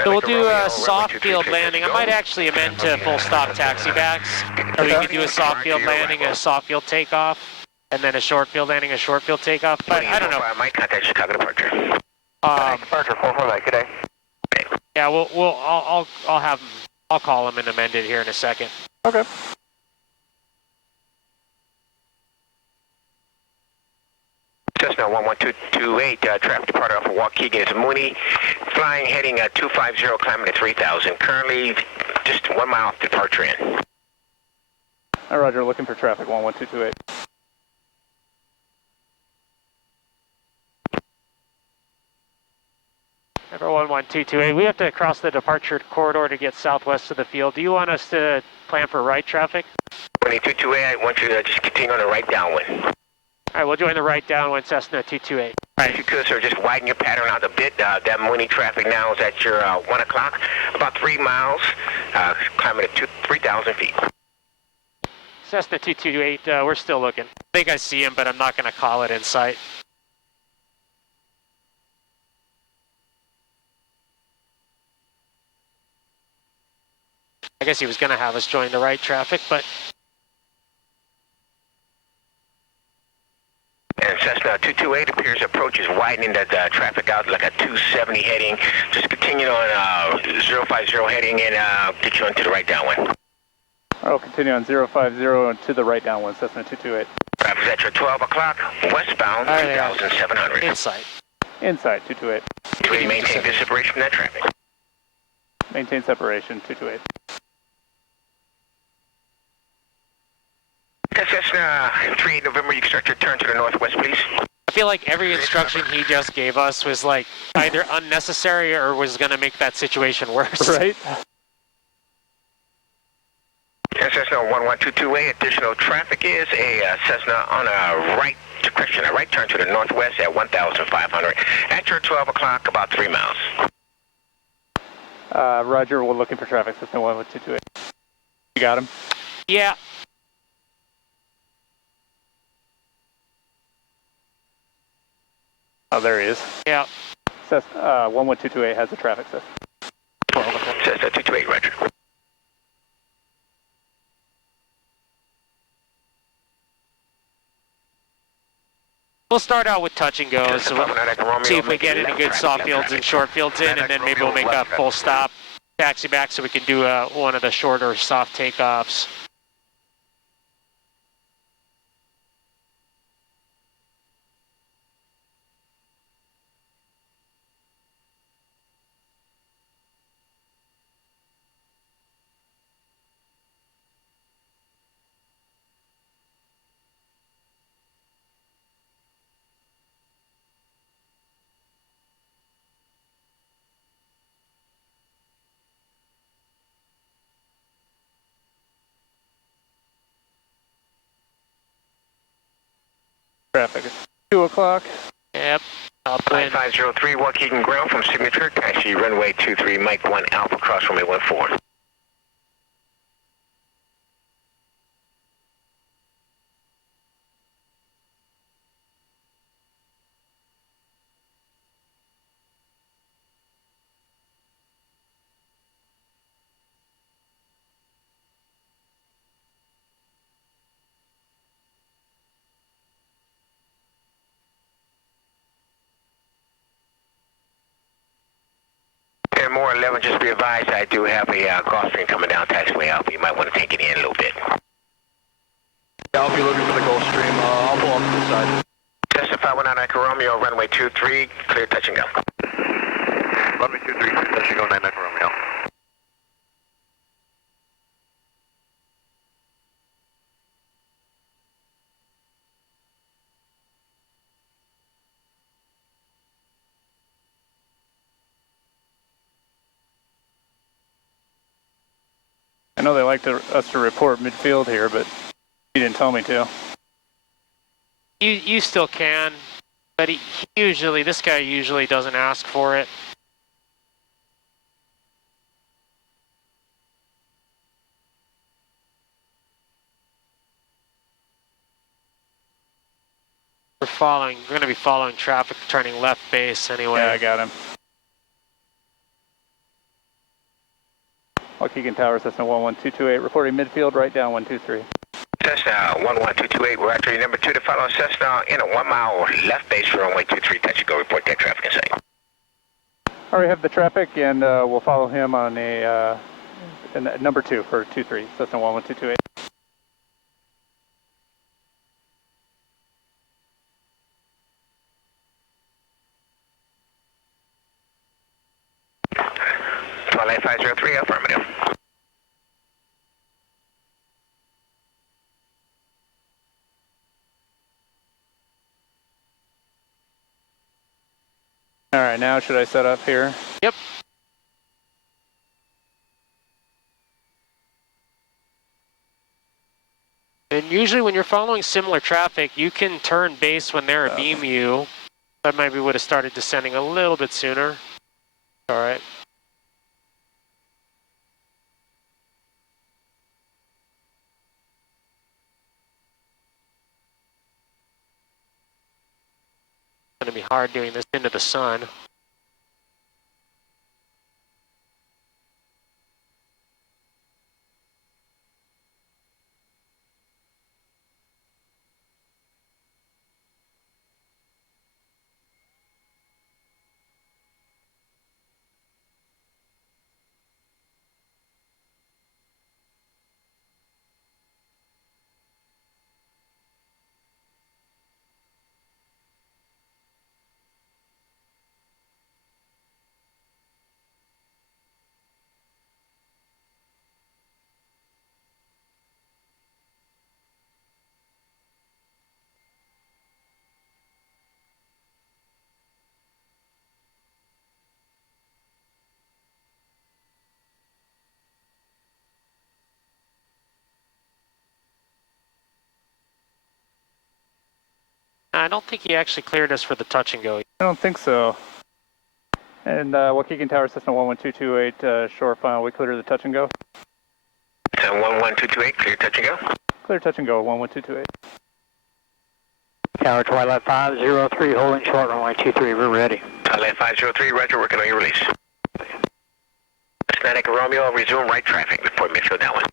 So we'll do a soft field landing. I might actually amend to full stop taxi backs. Or we could do a soft field landing, a soft field takeoff, and then a short field landing, a short field takeoff. But I don't know. Mike, contact Chicago departure. Departure 448, good day. Yeah, I'll call him and amend it here in a second. Okay. Cessna 11228, traffic departure off of Waukegan is Mooney, flying heading 250, climbing to 3000. Currently just 1 mile off departure in. Roger, looking for traffic, 11228. Number 11228, we have to cross the departure corridor to get southwest of the field. Do you want us to plan for right traffic? 11228, I want you to just continue on the right downwind. All right, we'll join the right downwind Cessna 228. If you could, sir, just widen your pattern out a bit. That Mooney traffic now is at your 1 o'clock, about 3 miles, climbing to 3,000 feet. Cessna 228, we're still looking. I think I see him, but I'm not going to call it in sight. I guess he was going to have us join the right traffic, but... And Cessna 228 appears approach is widening that traffic out like a 270 heading. Just continue on 050 heading and get you onto the right downwind. I'll continue on 050 to the right downwind, Cessna 228. Traffic's at your 12 o'clock, westbound, 3,700. Inside. Inside, 228. We maintain good separation from that traffic. Maintain separation, 228. Cessna 3 November, you can start your turn to the northwest, please. I feel like every instruction he just gave us was like either unnecessary or was going to make that situation worse. Right? Cessna 11228, additional traffic is a Cessna on a right turn to the northwest at 1,500. At your 12 o'clock, about 3 miles. Roger, we're looking for traffic, Cessna 11228. You got him? Yeah. Oh, there he is. Yeah. Cessna 11228 has the traffic, Cessna. Cessna 228, roger. We'll start out with touch and go, so we'll see if we get any good soft fields and short fields in, and then maybe we'll make a full stop, taxi back so we can do one of the shorter soft takeoffs. Traffic. 2 o'clock. Yep. Upwind. 5503 Waukegan ground from signature, taxi runway 23, Mike 1 Alpha, cross runway 14. More 11, just be advised, I do have a crossing coming down taxiway Alpha. You might want to take it in a little bit. Alpha, you looking for the Gulf Stream? I'll pull off to the side. Cessna 519 Echo Romeo, runway 23, clear touch and go. Runway 23, clear touch and go, 9 Echo Romeo. I know they like us to report midfield here, but he didn't tell me to. You still can, but this guy usually doesn't ask for it. We're going to be following traffic turning left base anyway. Yeah, I got him. Waukegan Tower, Cessna 11228, reporting midfield, right down 123. Cessna 11228, we're actually number 2 to follow Cessna in a 1 mile left base runway 23, touch and go, report that traffic in sight. I already have the traffic, and we'll follow him on a number 2 for 23, Cessna 11228. Twilight 503, affirmative. All right, now should I set up here? Yep. And usually when you're following similar traffic, you can turn base when they're abeam you. I maybe would have started descending a little bit sooner. All right. It's going to be hard doing this into the sun. I don't think he actually cleared us for the touch and go. I don't think so. And Waukegan Tower, Cessna 11228, short final, we clear the touch and go? 11228, clear touch and go. Clear touch and go, 11228. Tower Twilight 503, holding short runway 23, we're ready. Twilight 503, roger, working on your release. Static Romeo, resume right traffic, report midfield that one.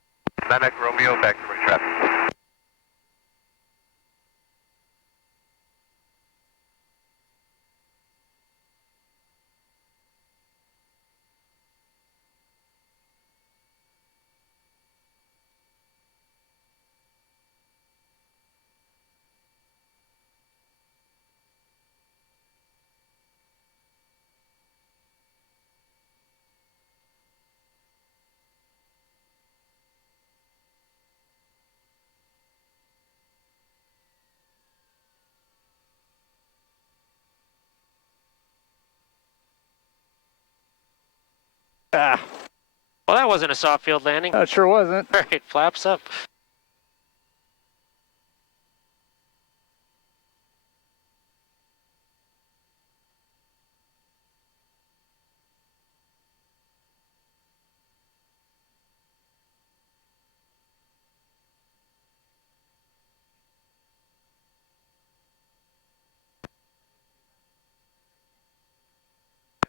Static Romeo, back to right traffic. Ah. Well, that wasn't a soft field landing. It sure wasn't. All right, flaps up.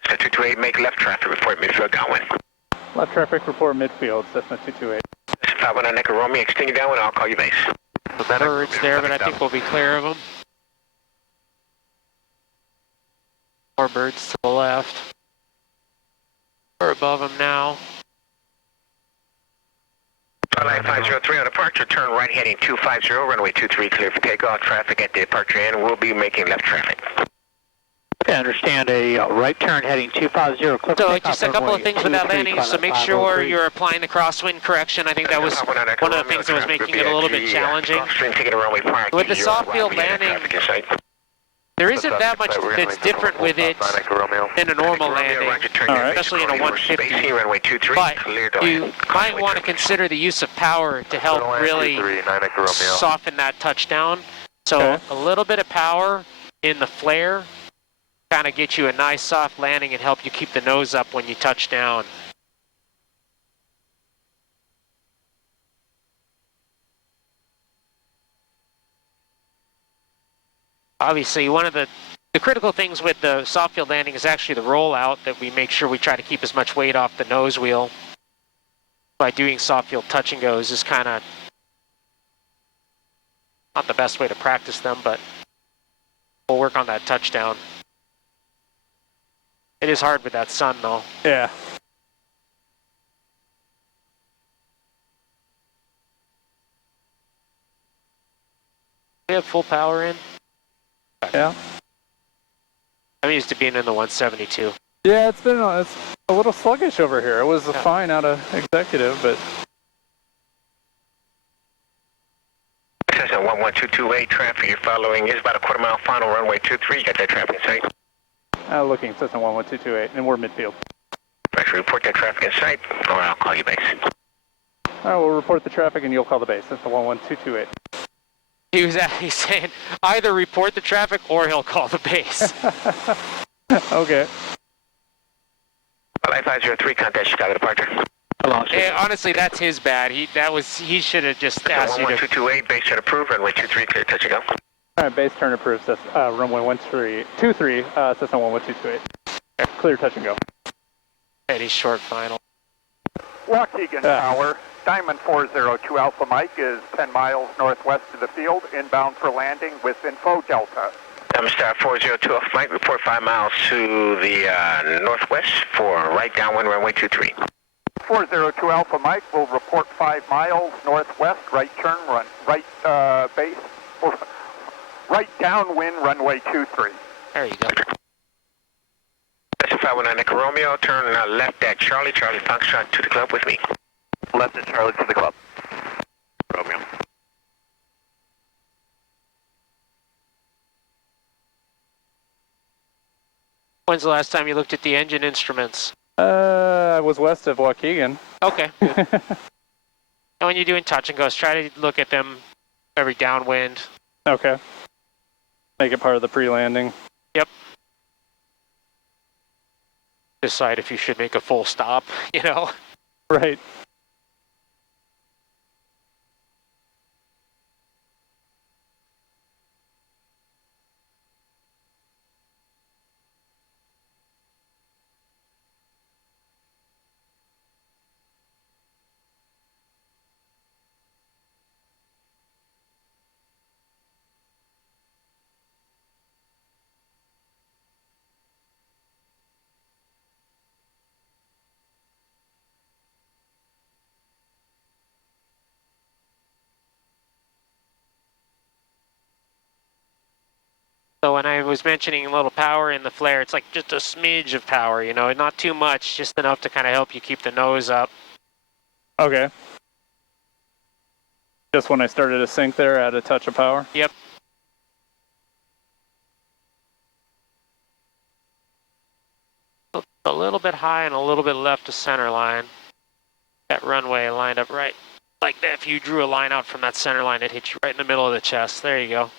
So 228, make left traffic, report midfield downwind. Left traffic report midfield, Cessna 228. 519 Echo Romeo, extend you downwind, I'll call you base. Birds there, but I think we'll be clear of them. More birds to the left. We're above them now. Flight 503 on departure, turn right heading 250, runway 23 clear for takeoff. Traffic at the departure end, we'll be making left traffic. I understand a right turn heading 250, clear for So takeoff, just a couple of things with that runway landing, so make 23, sure you're applying the crosswind correction. I think that was one of the things that was making it a little bit challenging. With the soft field landing, there isn't that much that's different with it than a normal landing, especially in a 150. But you might want to consider the use of power to help really soften that touchdown. So a little bit of power in the flare kind of get you a nice soft landing and help you keep the nose up when you touch down. Obviously, one of the critical things with the soft field landing is actually the rollout, that we make sure we try to keep as much weight off the nose wheel by doing soft field touch and goes is kind of not the best way to practice them, but we'll work on that touchdown. It is hard with that sun, though. Yeah. We have full power in? Yeah. I'm used to being in the 172. Yeah, it's a little sluggish over here. It was fine out of executive, but... Cessna 11228, traffic you're following is about a quarter mile final, runway 23, you got that traffic in sight? Looking, Cessna 11228, and we're midfield. Right, report that traffic in sight, or I'll call you base. All right, we'll report the traffic and you'll call the base. That's the 11228. He was actually saying either report the traffic or he'll call the base. Okay. Flight 503, contact Chicago departure. Honestly, that's his bad. He should have just asked you to... 11228, base turn approved, runway 23, clear, touch and go. All right, base turn approved, runway 23, Cessna 11228. Clear, touch and go. And he's short final. Waukegan Tower, Diamond 402 Alpha Mike is 10 miles northwest of the field, inbound for landing with info Delta. Diamond Star 402 Alpha Mike, report 5 miles to the northwest for right downwind runway 23. 402 Alpha Mike will report 5 miles northwest, right turn, right base, right downwind runway 23. There you go. That's 519 Echo Romeo, turn left at Charlie, Charlie Foxtrot to the club with me. Left at Charlie to the club. Romeo. When's the last time you looked at the engine instruments? I was west of Waukegan. Okay, good. And when you're doing touch and goes, try to look at them every downwind. Okay. Make it part of the pre-landing. Yep. Decide if you should make a full stop, you know? Right. So when I was mentioning a little power in the flare, it's like just a smidge of power, you know, not too much, just enough to kind of help you keep the nose up. Okay. Just when I started to sink there, add a touch of power? Yep. A little bit high and a little bit left to center line. That runway lined up right like that. If you drew a line out from that center line, it hit you right in the middle of the chest. There you go.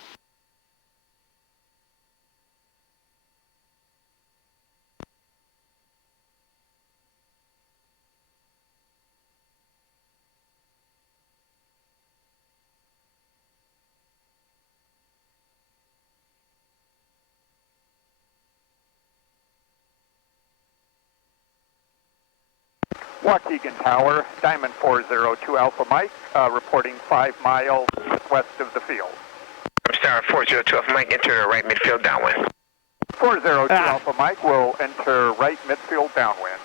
Waukegan Tower, Diamond 402 Alpha Mike, reporting 5 miles west of the field. Star 402 Alpha Mike, enter right midfield downwind. 402 Alpha Mike will enter right midfield downwind.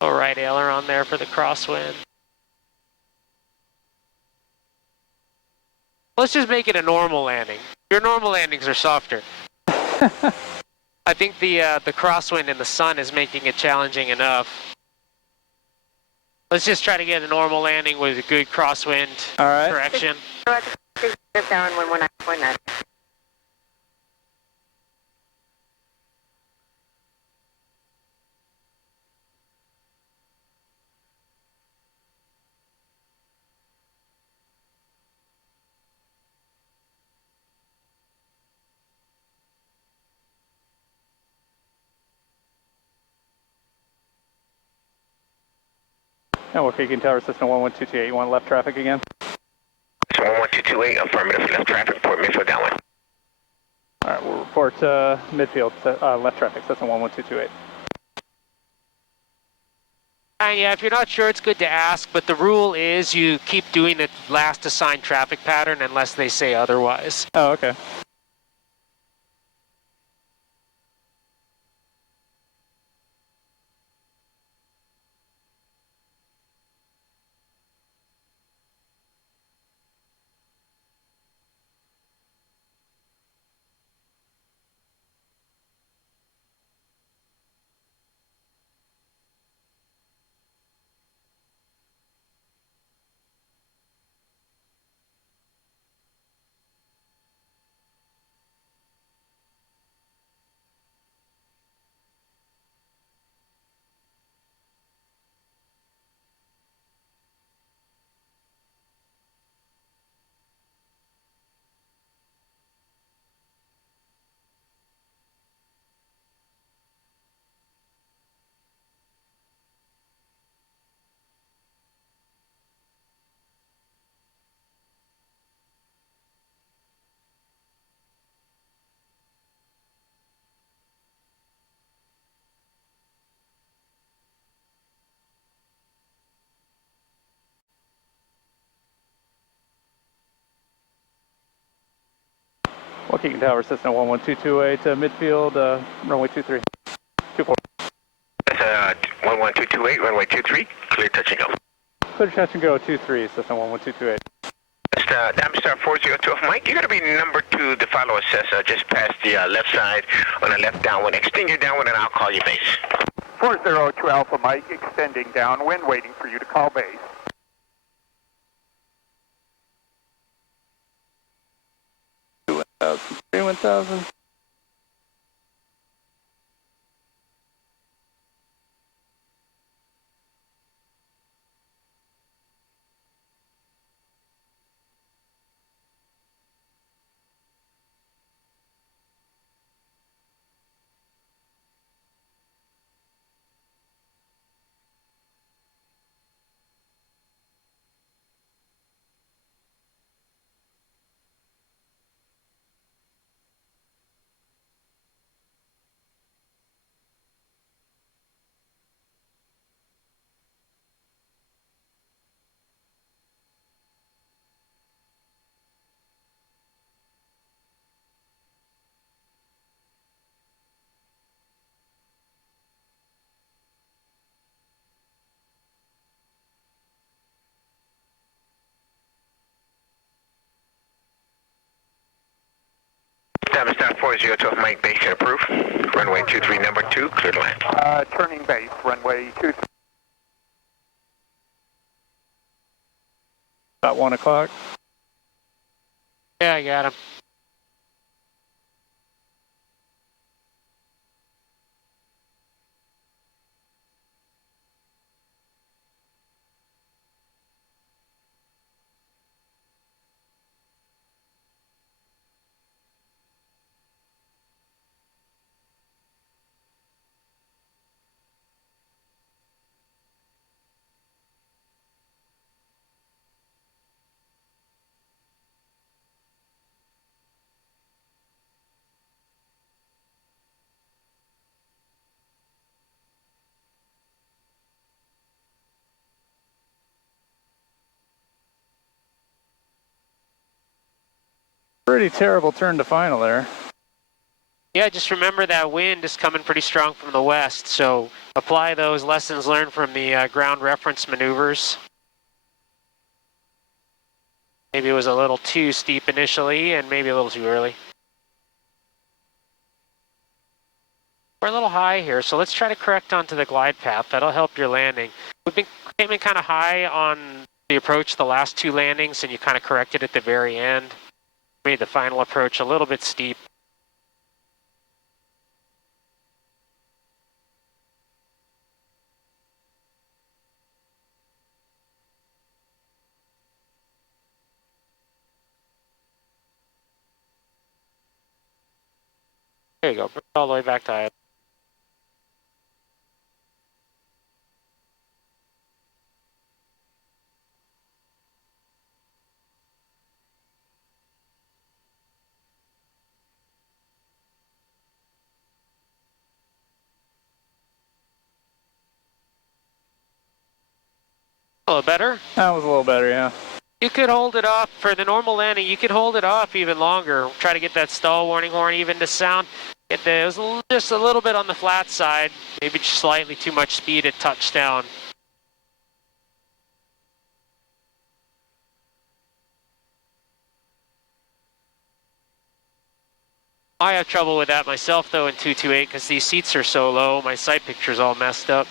All right, aileron there for the crosswind. Let's just make it a normal landing. Your normal landings are softer. I think the crosswind in the sun is making it challenging enough. Let's just try to get a normal landing with a good crosswind correction. Down 119.9. And Waukegan Tower System 11228, you want left traffic again? 11228, affirmative, left traffic, report midfield downwind. All right, we'll report midfield, left traffic, System 11228. And yeah, if you're not sure, it's good to ask, but the rule is you keep doing the last assigned traffic pattern unless they say otherwise. Oh, okay. Waukegan Tower System 11228, midfield, runway 23. 24. That's 11228, runway 23, clear touch and go. Clear touch and go, 23, System 11228. That's Diamond Star 402 Alpha Mike, you're going to be number 2, the follow assess, just past the left side on the left downwind. Extend your downwind and I'll call you base. 402 Alpha Mike, extending downwind, waiting for you to call base. 1000. Diamond Star 402 Alpha Mike, base and approved. Runway 23, number 2, clear to land. Turning base, runway 23. About 1 o'clock. Yeah, I got him. Pretty terrible turn to final there. Yeah, just remember that wind is coming pretty strong from the west, so apply those lessons learned from the ground reference maneuvers. Maybe it was a little too steep initially and maybe a little too early. We're a little high here, so let's try to correct onto the glide path. That'll help your landing. Came in kind of high on the approach the last 2 landings, and you kind of corrected at the very end. Made the final approach a little bit steep. There you go, bring it all the way back to high. A little better. That was a little better, yeah. You could hold it off for the normal landing. You could hold it off even longer. Try to get that stall warning horn even to sound. It was just a little bit on the flat side. Maybe just slightly too much speed at touchdown. I have trouble with that myself though in 228 because these seats are so low. My sight picture's all messed up.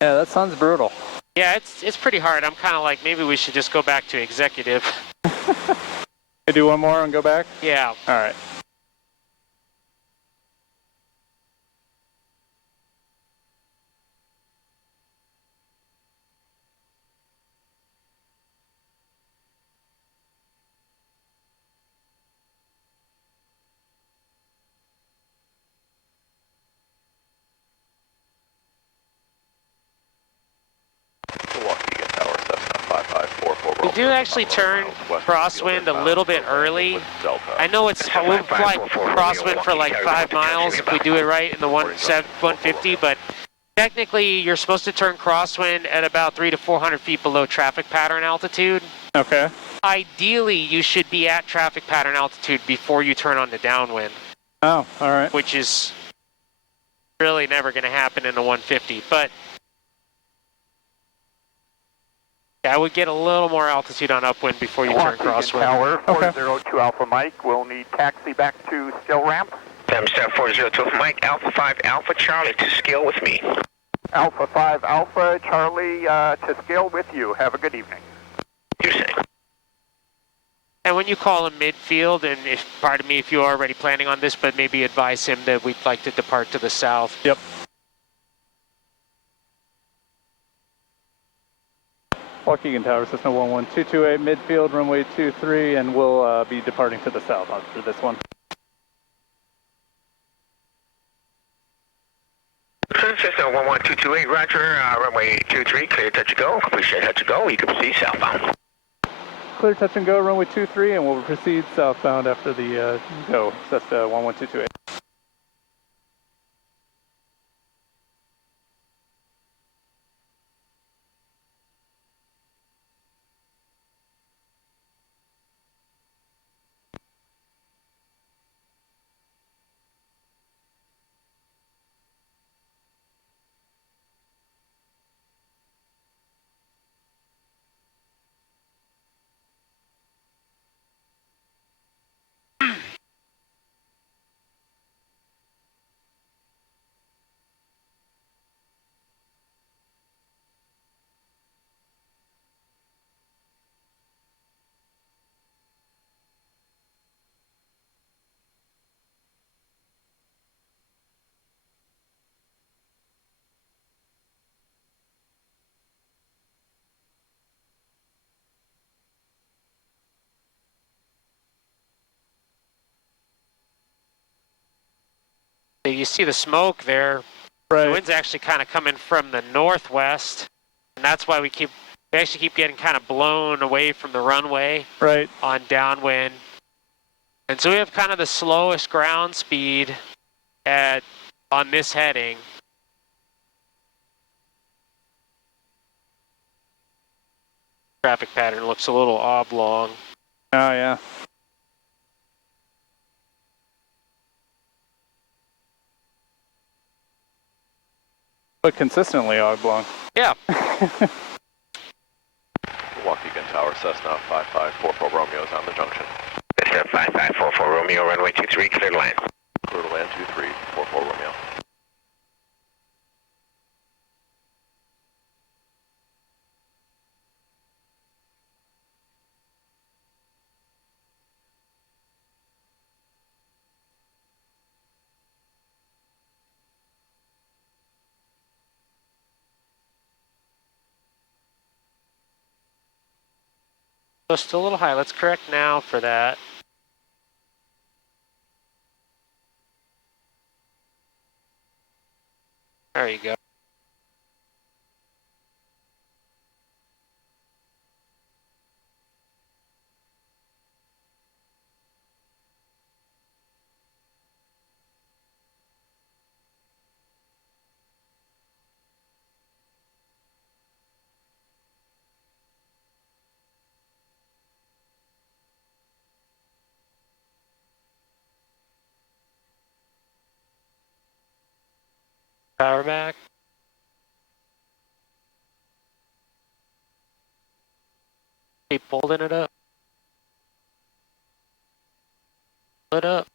Yeah, that sounds brutal. Yeah, it's pretty hard. I'm kind of like, maybe we should just go back to executive. Can do one more and go back? Yeah. All right. Waukegan Tower, Cessna 5544. We do actually turn crosswind a little bit early. I know we'll fly crosswind for like 5 miles if we do it right in the 150, but technically you're supposed to turn crosswind at about 300 to 400 feet below traffic pattern altitude. Okay. Ideally, you should be at traffic pattern altitude before you turn on the downwind. Oh, all right. Which is really never going to happen in the 150, but yeah, I would get a little more altitude on upwind before you turn crosswind. Tower, 402 Alpha Mike, we'll need taxi back to skill ramp. Star 402 Mike, Alpha 5 Alpha Charlie to scale with me. Alpha 5 Alpha Charlie to scale with you. Have a good evening. You say. And when you call him midfield, and if, pardon me if you're already planning on this, but maybe advise him that we'd like to depart to the south. Yep. Waukegan Tower, Cessna 11228, midfield, runway 23, and we'll be departing to the south after this one. Cessna 11228, roger, runway 23, clear touch and go. Appreciate touch and go. You can proceed southbound. Clear touch and go, runway 23, and we'll proceed southbound after the go, Cessna 11228. you see the smoke there. Right. The wind's actually kind of coming from the northwest, and that's why we actually keep getting kind of blown away from the runway. Right. On downwind. And so we have kind of the slowest ground speed on this heading. Traffic pattern looks a little oblong. Oh, yeah. But consistently oblong. Yeah. Waukegan Tower, Cessna 5544 Romeo is on the junction. Cessna 5544 Romeo, runway 23, clear to land. Clear to land 2344 Romeo. So still a little high. Let's correct now for that. There you go. Power back. Keep holding it up. Pull it up.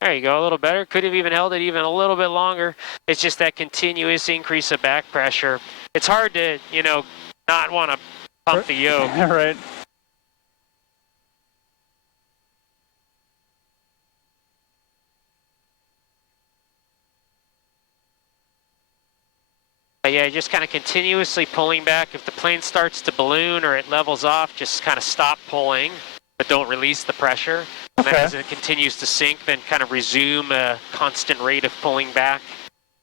There you go, a little better. Could have even held it even a little bit longer. It's just that continuous increase of back pressure. It's hard to, not want to pump the yoke. Right. But yeah, just kind of continuously pulling back. If the plane starts to balloon or it levels off, just kind of stop pulling, but don't release the pressure. And then as it continues to sink, then kind of resume a constant rate of pulling back.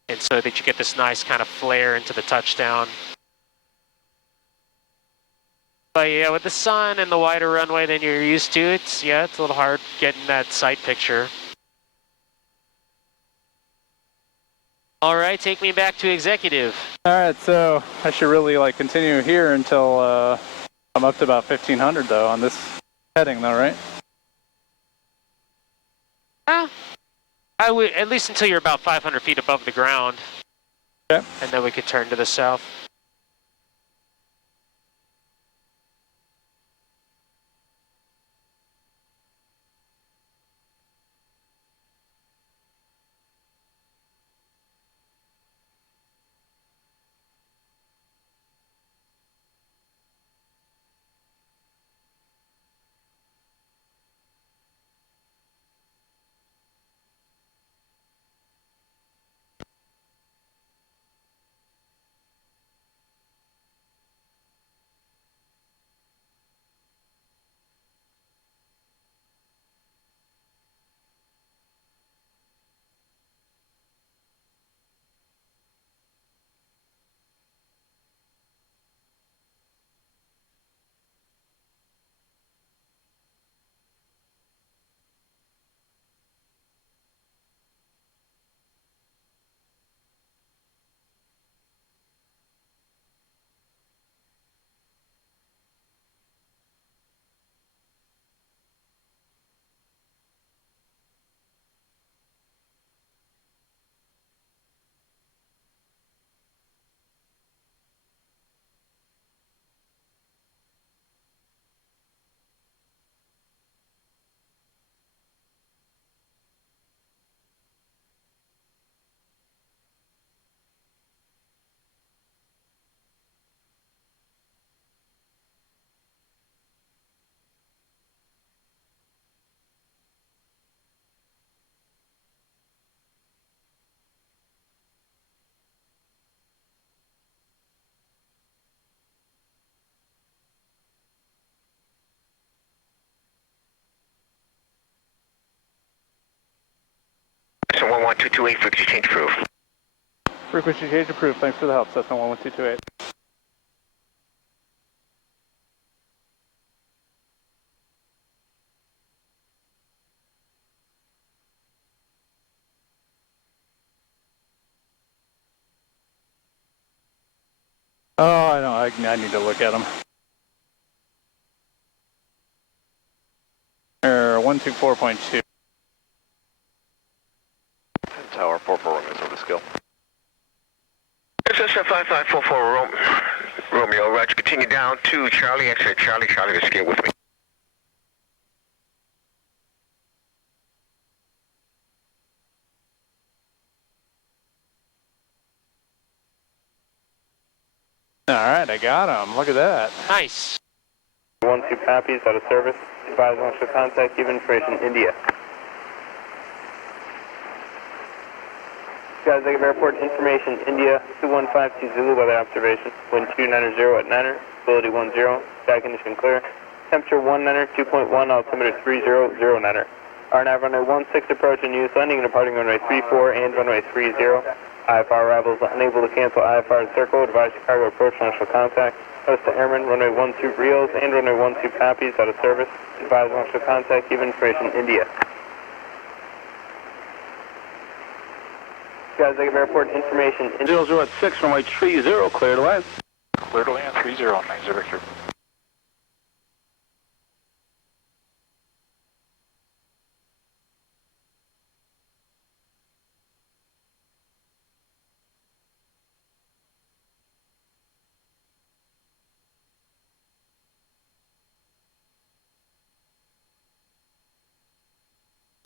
And so that you get this nice kind of flare into the touchdown. But yeah, with the sun and the wider runway than you're used to, it's a little hard getting that sight picture. All right, take me back to executive. All right, so I should really continue here until I'm up to about 1500 though on this heading though, right? I would, at least until you're about 500 feet above the ground. Okay. And then we could turn to the south. 11228, frequency change approved. Frequency change approved. Thanks for the help, Cessna 11228. Oh, I know. I need to look at them. 124.2. Tower 44 Romeo is over to skill. Cessna 5544 Romeo, Roger, continue down to Charlie, X-ray, Charlie to scale with me. All right, I got him. Look at that. Nice. 12 copies out of service. Advise launch of contact. Give information. India. Guys, I give airport information. India 2152 Zulu weather observation. Wind 290 at 9er. Visibility 10. Sky condition clear. Temperature 19er, 2.1. Altimeter 3009er. RNAV runway 16 approach and use landing and departing runway 34 and runway 30. IFR arrivals unable to cancel IFR circle. Advise Chicago approach launch for contact. Host to airmen runway 12 Rios and runway 12 copies out of service. Advise launch for contact. Give information. India. Guys, I give airport information. 00 at 6, runway 30, clear to land. Clear to land, 30, 90 Victor.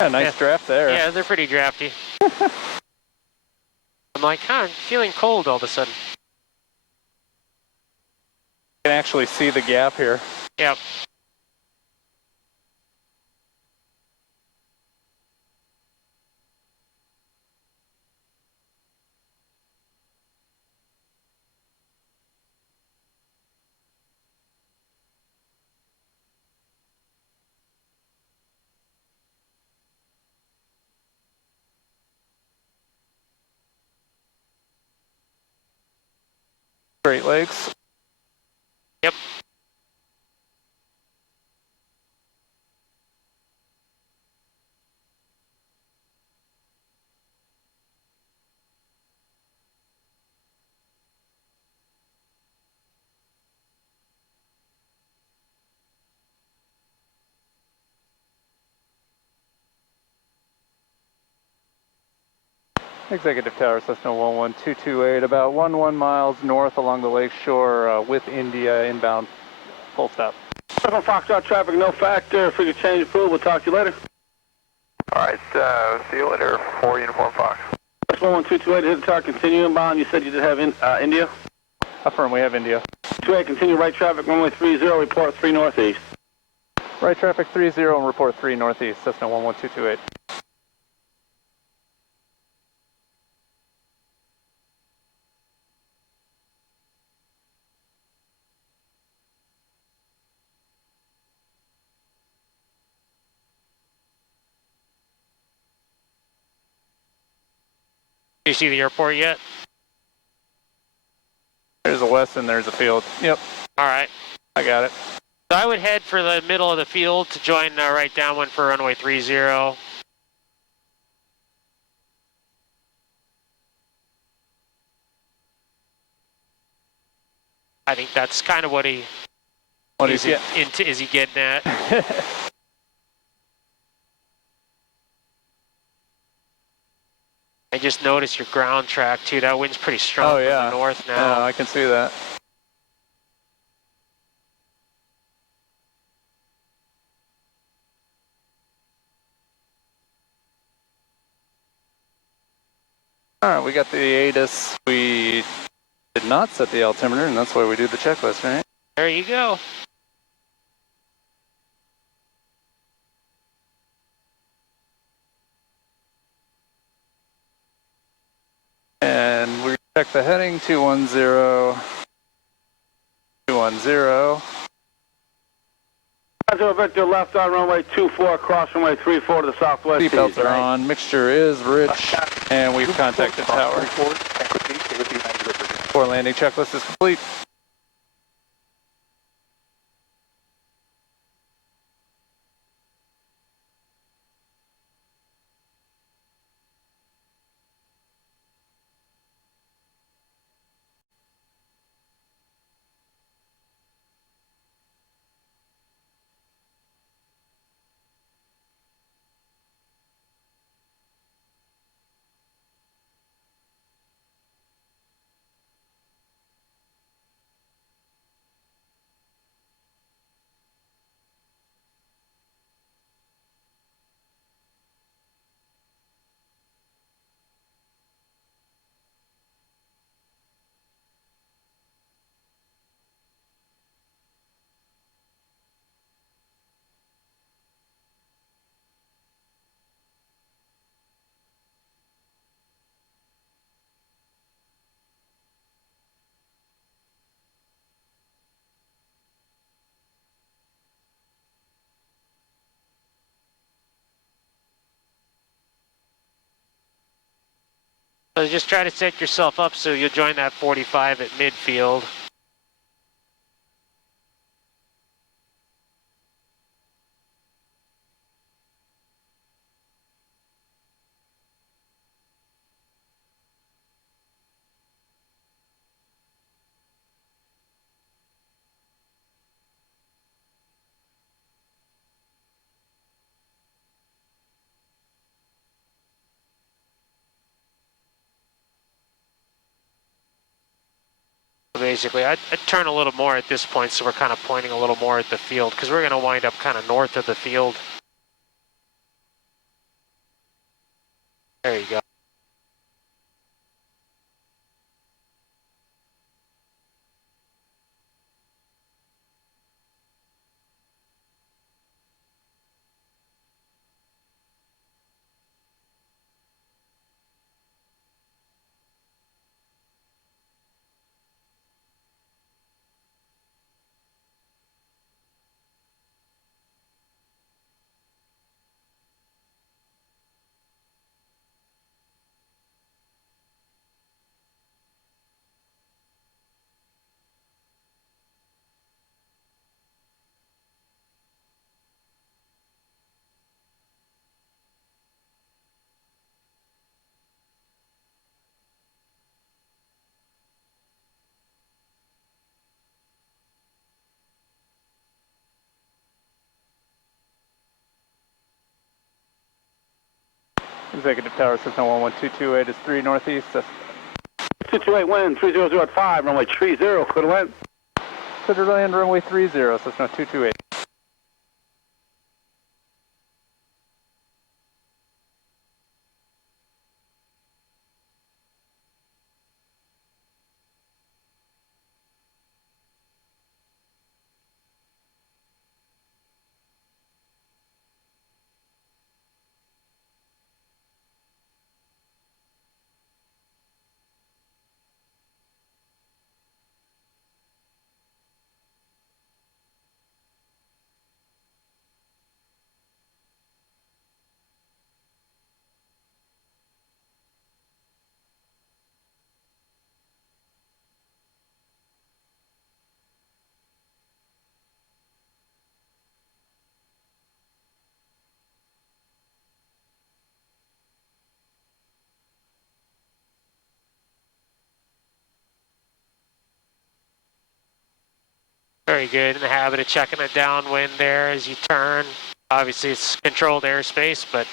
Yeah, nice draft there. Yeah, they're pretty drafty. I'm like, I'm feeling cold all of a sudden. You can actually see the gap here. Yep. Great Lakes. Yep. Executive Tower, Cessna 11228, about 11 miles north along the lake shore with India inbound. Full stop. Foxtrot traffic, no factor. If we could change approved, we'll talk to you later. Alright, see you later. 4 Uniform Fox. 11228, hit the tower, continue inbound. You said you did have India? Affirm, we have India. 28, continue right traffic, runway 30, report 3 northeast. Right traffic 30 and report 3 northeast, Cessna 11228. Do you see the airport yet? There's a west and there's a field. Yep. All right. I got it. So I would head for the middle of the field to join right downwind for runway 30. I think that's kind of what he is he getting at. I just noticed your ground track too. That wind's pretty strong from the north now. Yeah, I can see that. All right, we got the ATIS. We did not set the altimeter, and that's why we do the checklist, right? There you go. And we check the heading 210. 210. Victor, Victor, left on runway 24, cross runway 34 to the southwest. Seatbelts are on. Mixture is rich, and we've contacted tower. Core landing checklist is complete. So just try to set yourself up so you'll join that 45 at midfield. Basically, I'd turn a little more at this point so we're kind of pointing a little more at the field because we're going to wind up kind of north of the field. There you go. Executive Tower, Cessna 11228 is 3 northeast. 228 wind, 300 at 5, runway 30, clear to land. Clear to land, runway 30, Cessna 228. Very good. In the habit of checking it downwind there as you turn. Obviously, it's controlled airspace, but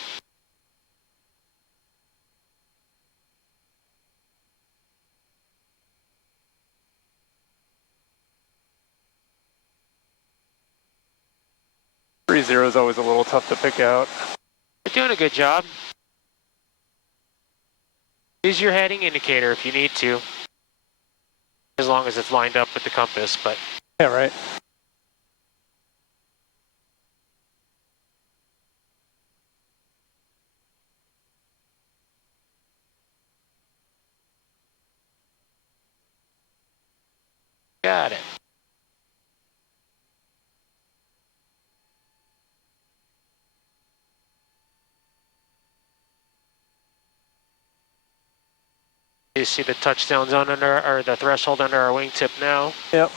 Three zero is always a little tough to pick out. you're doing a good job. Use your heading indicator if you need to, as long as it's lined up with the compass, but yeah, right. got it. You see the touchdown zone under, or the threshold under our wingtip now. Yep.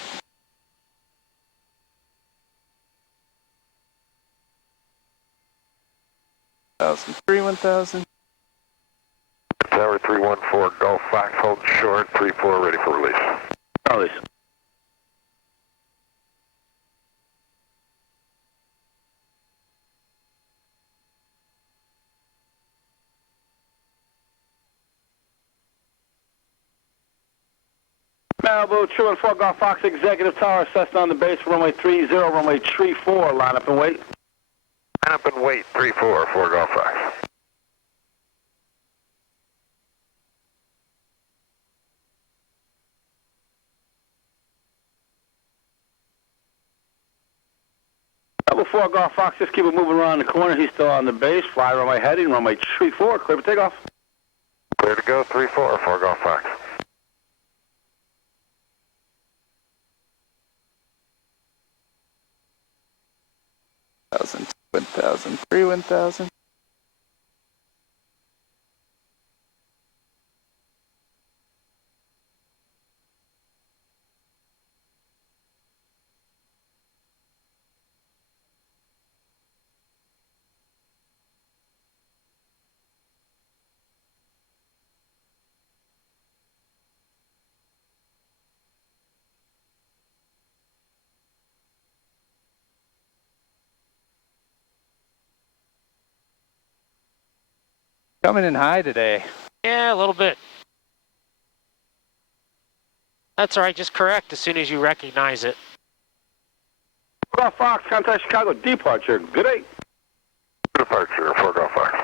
Three 1,000. Tower 314, Golf Fox, hold short, 34, ready for release. Release. Malibu, 214 Golf Fox, Executive Tower, Cessna on the base, runway 30, runway 34, line up and wait. Line up and wait, 34, 4 Golf Fox. Level 4 Golf Fox, just keep it moving around the corner. He's still on the base. Fly runway heading, runway 34, clear for takeoff. Clear to go, 34, 4 Golf Fox. Thousand, 1,000, 3 1,000. Coming in high today. Yeah, a little bit. That's all right, just correct as soon as you recognize it. Golf Fox, contact Chicago, departure. Good day. Departure, 4 Golf Fox.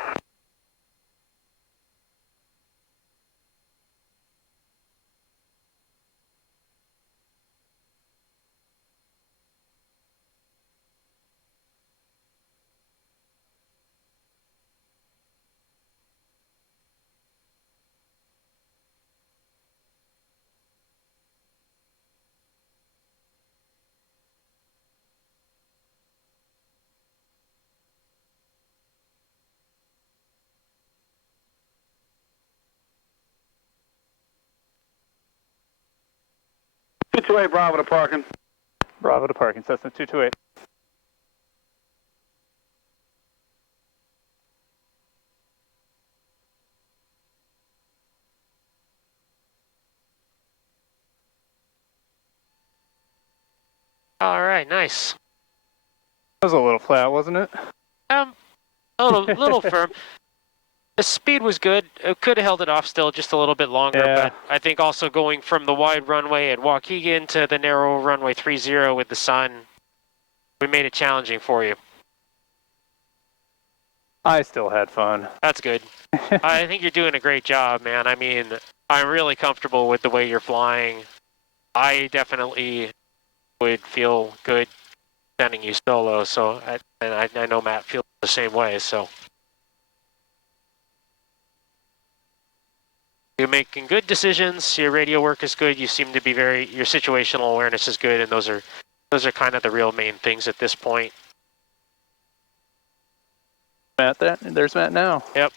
Two-two-eight, Bravo to parking. Bravo to parking, Cessna 228. All right, nice. That was a little flat, wasn't it? A little firm. The speed was good. It could have held it off still just a little bit longer, Yeah. but I think also going from the wide runway at Waukegan to the narrow runway 30 with the sun, we made it challenging for you. I still had fun. That's good. I think you're doing a great job, man. I mean, I'm really comfortable with the way you're flying. I definitely would feel good sending you solo, so I know Matt feels the same way, so. You're making good decisions, your radio work is good, you seem to be your situational awareness is good, and those are kind of the real main things at this point. Matt, there's Matt now. Yep.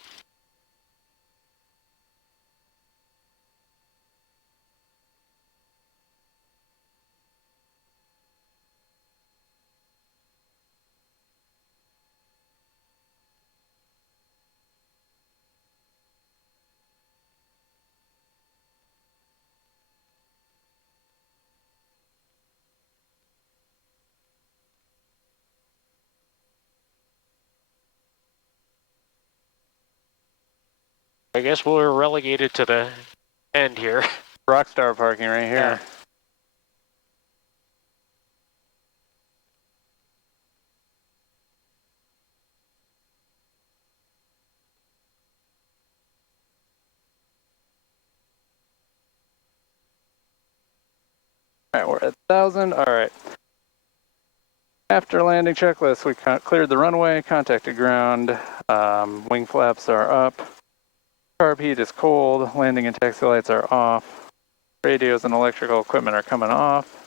I guess we're relegated to the end here. Rockstar parking right here. Yeah. All right, we're at 1,000. All right. After landing checklist, we cleared the runway, contacted ground, wing flaps are up, carb heat is cold, landing and taxi lights are off, radios and electrical equipment are coming off.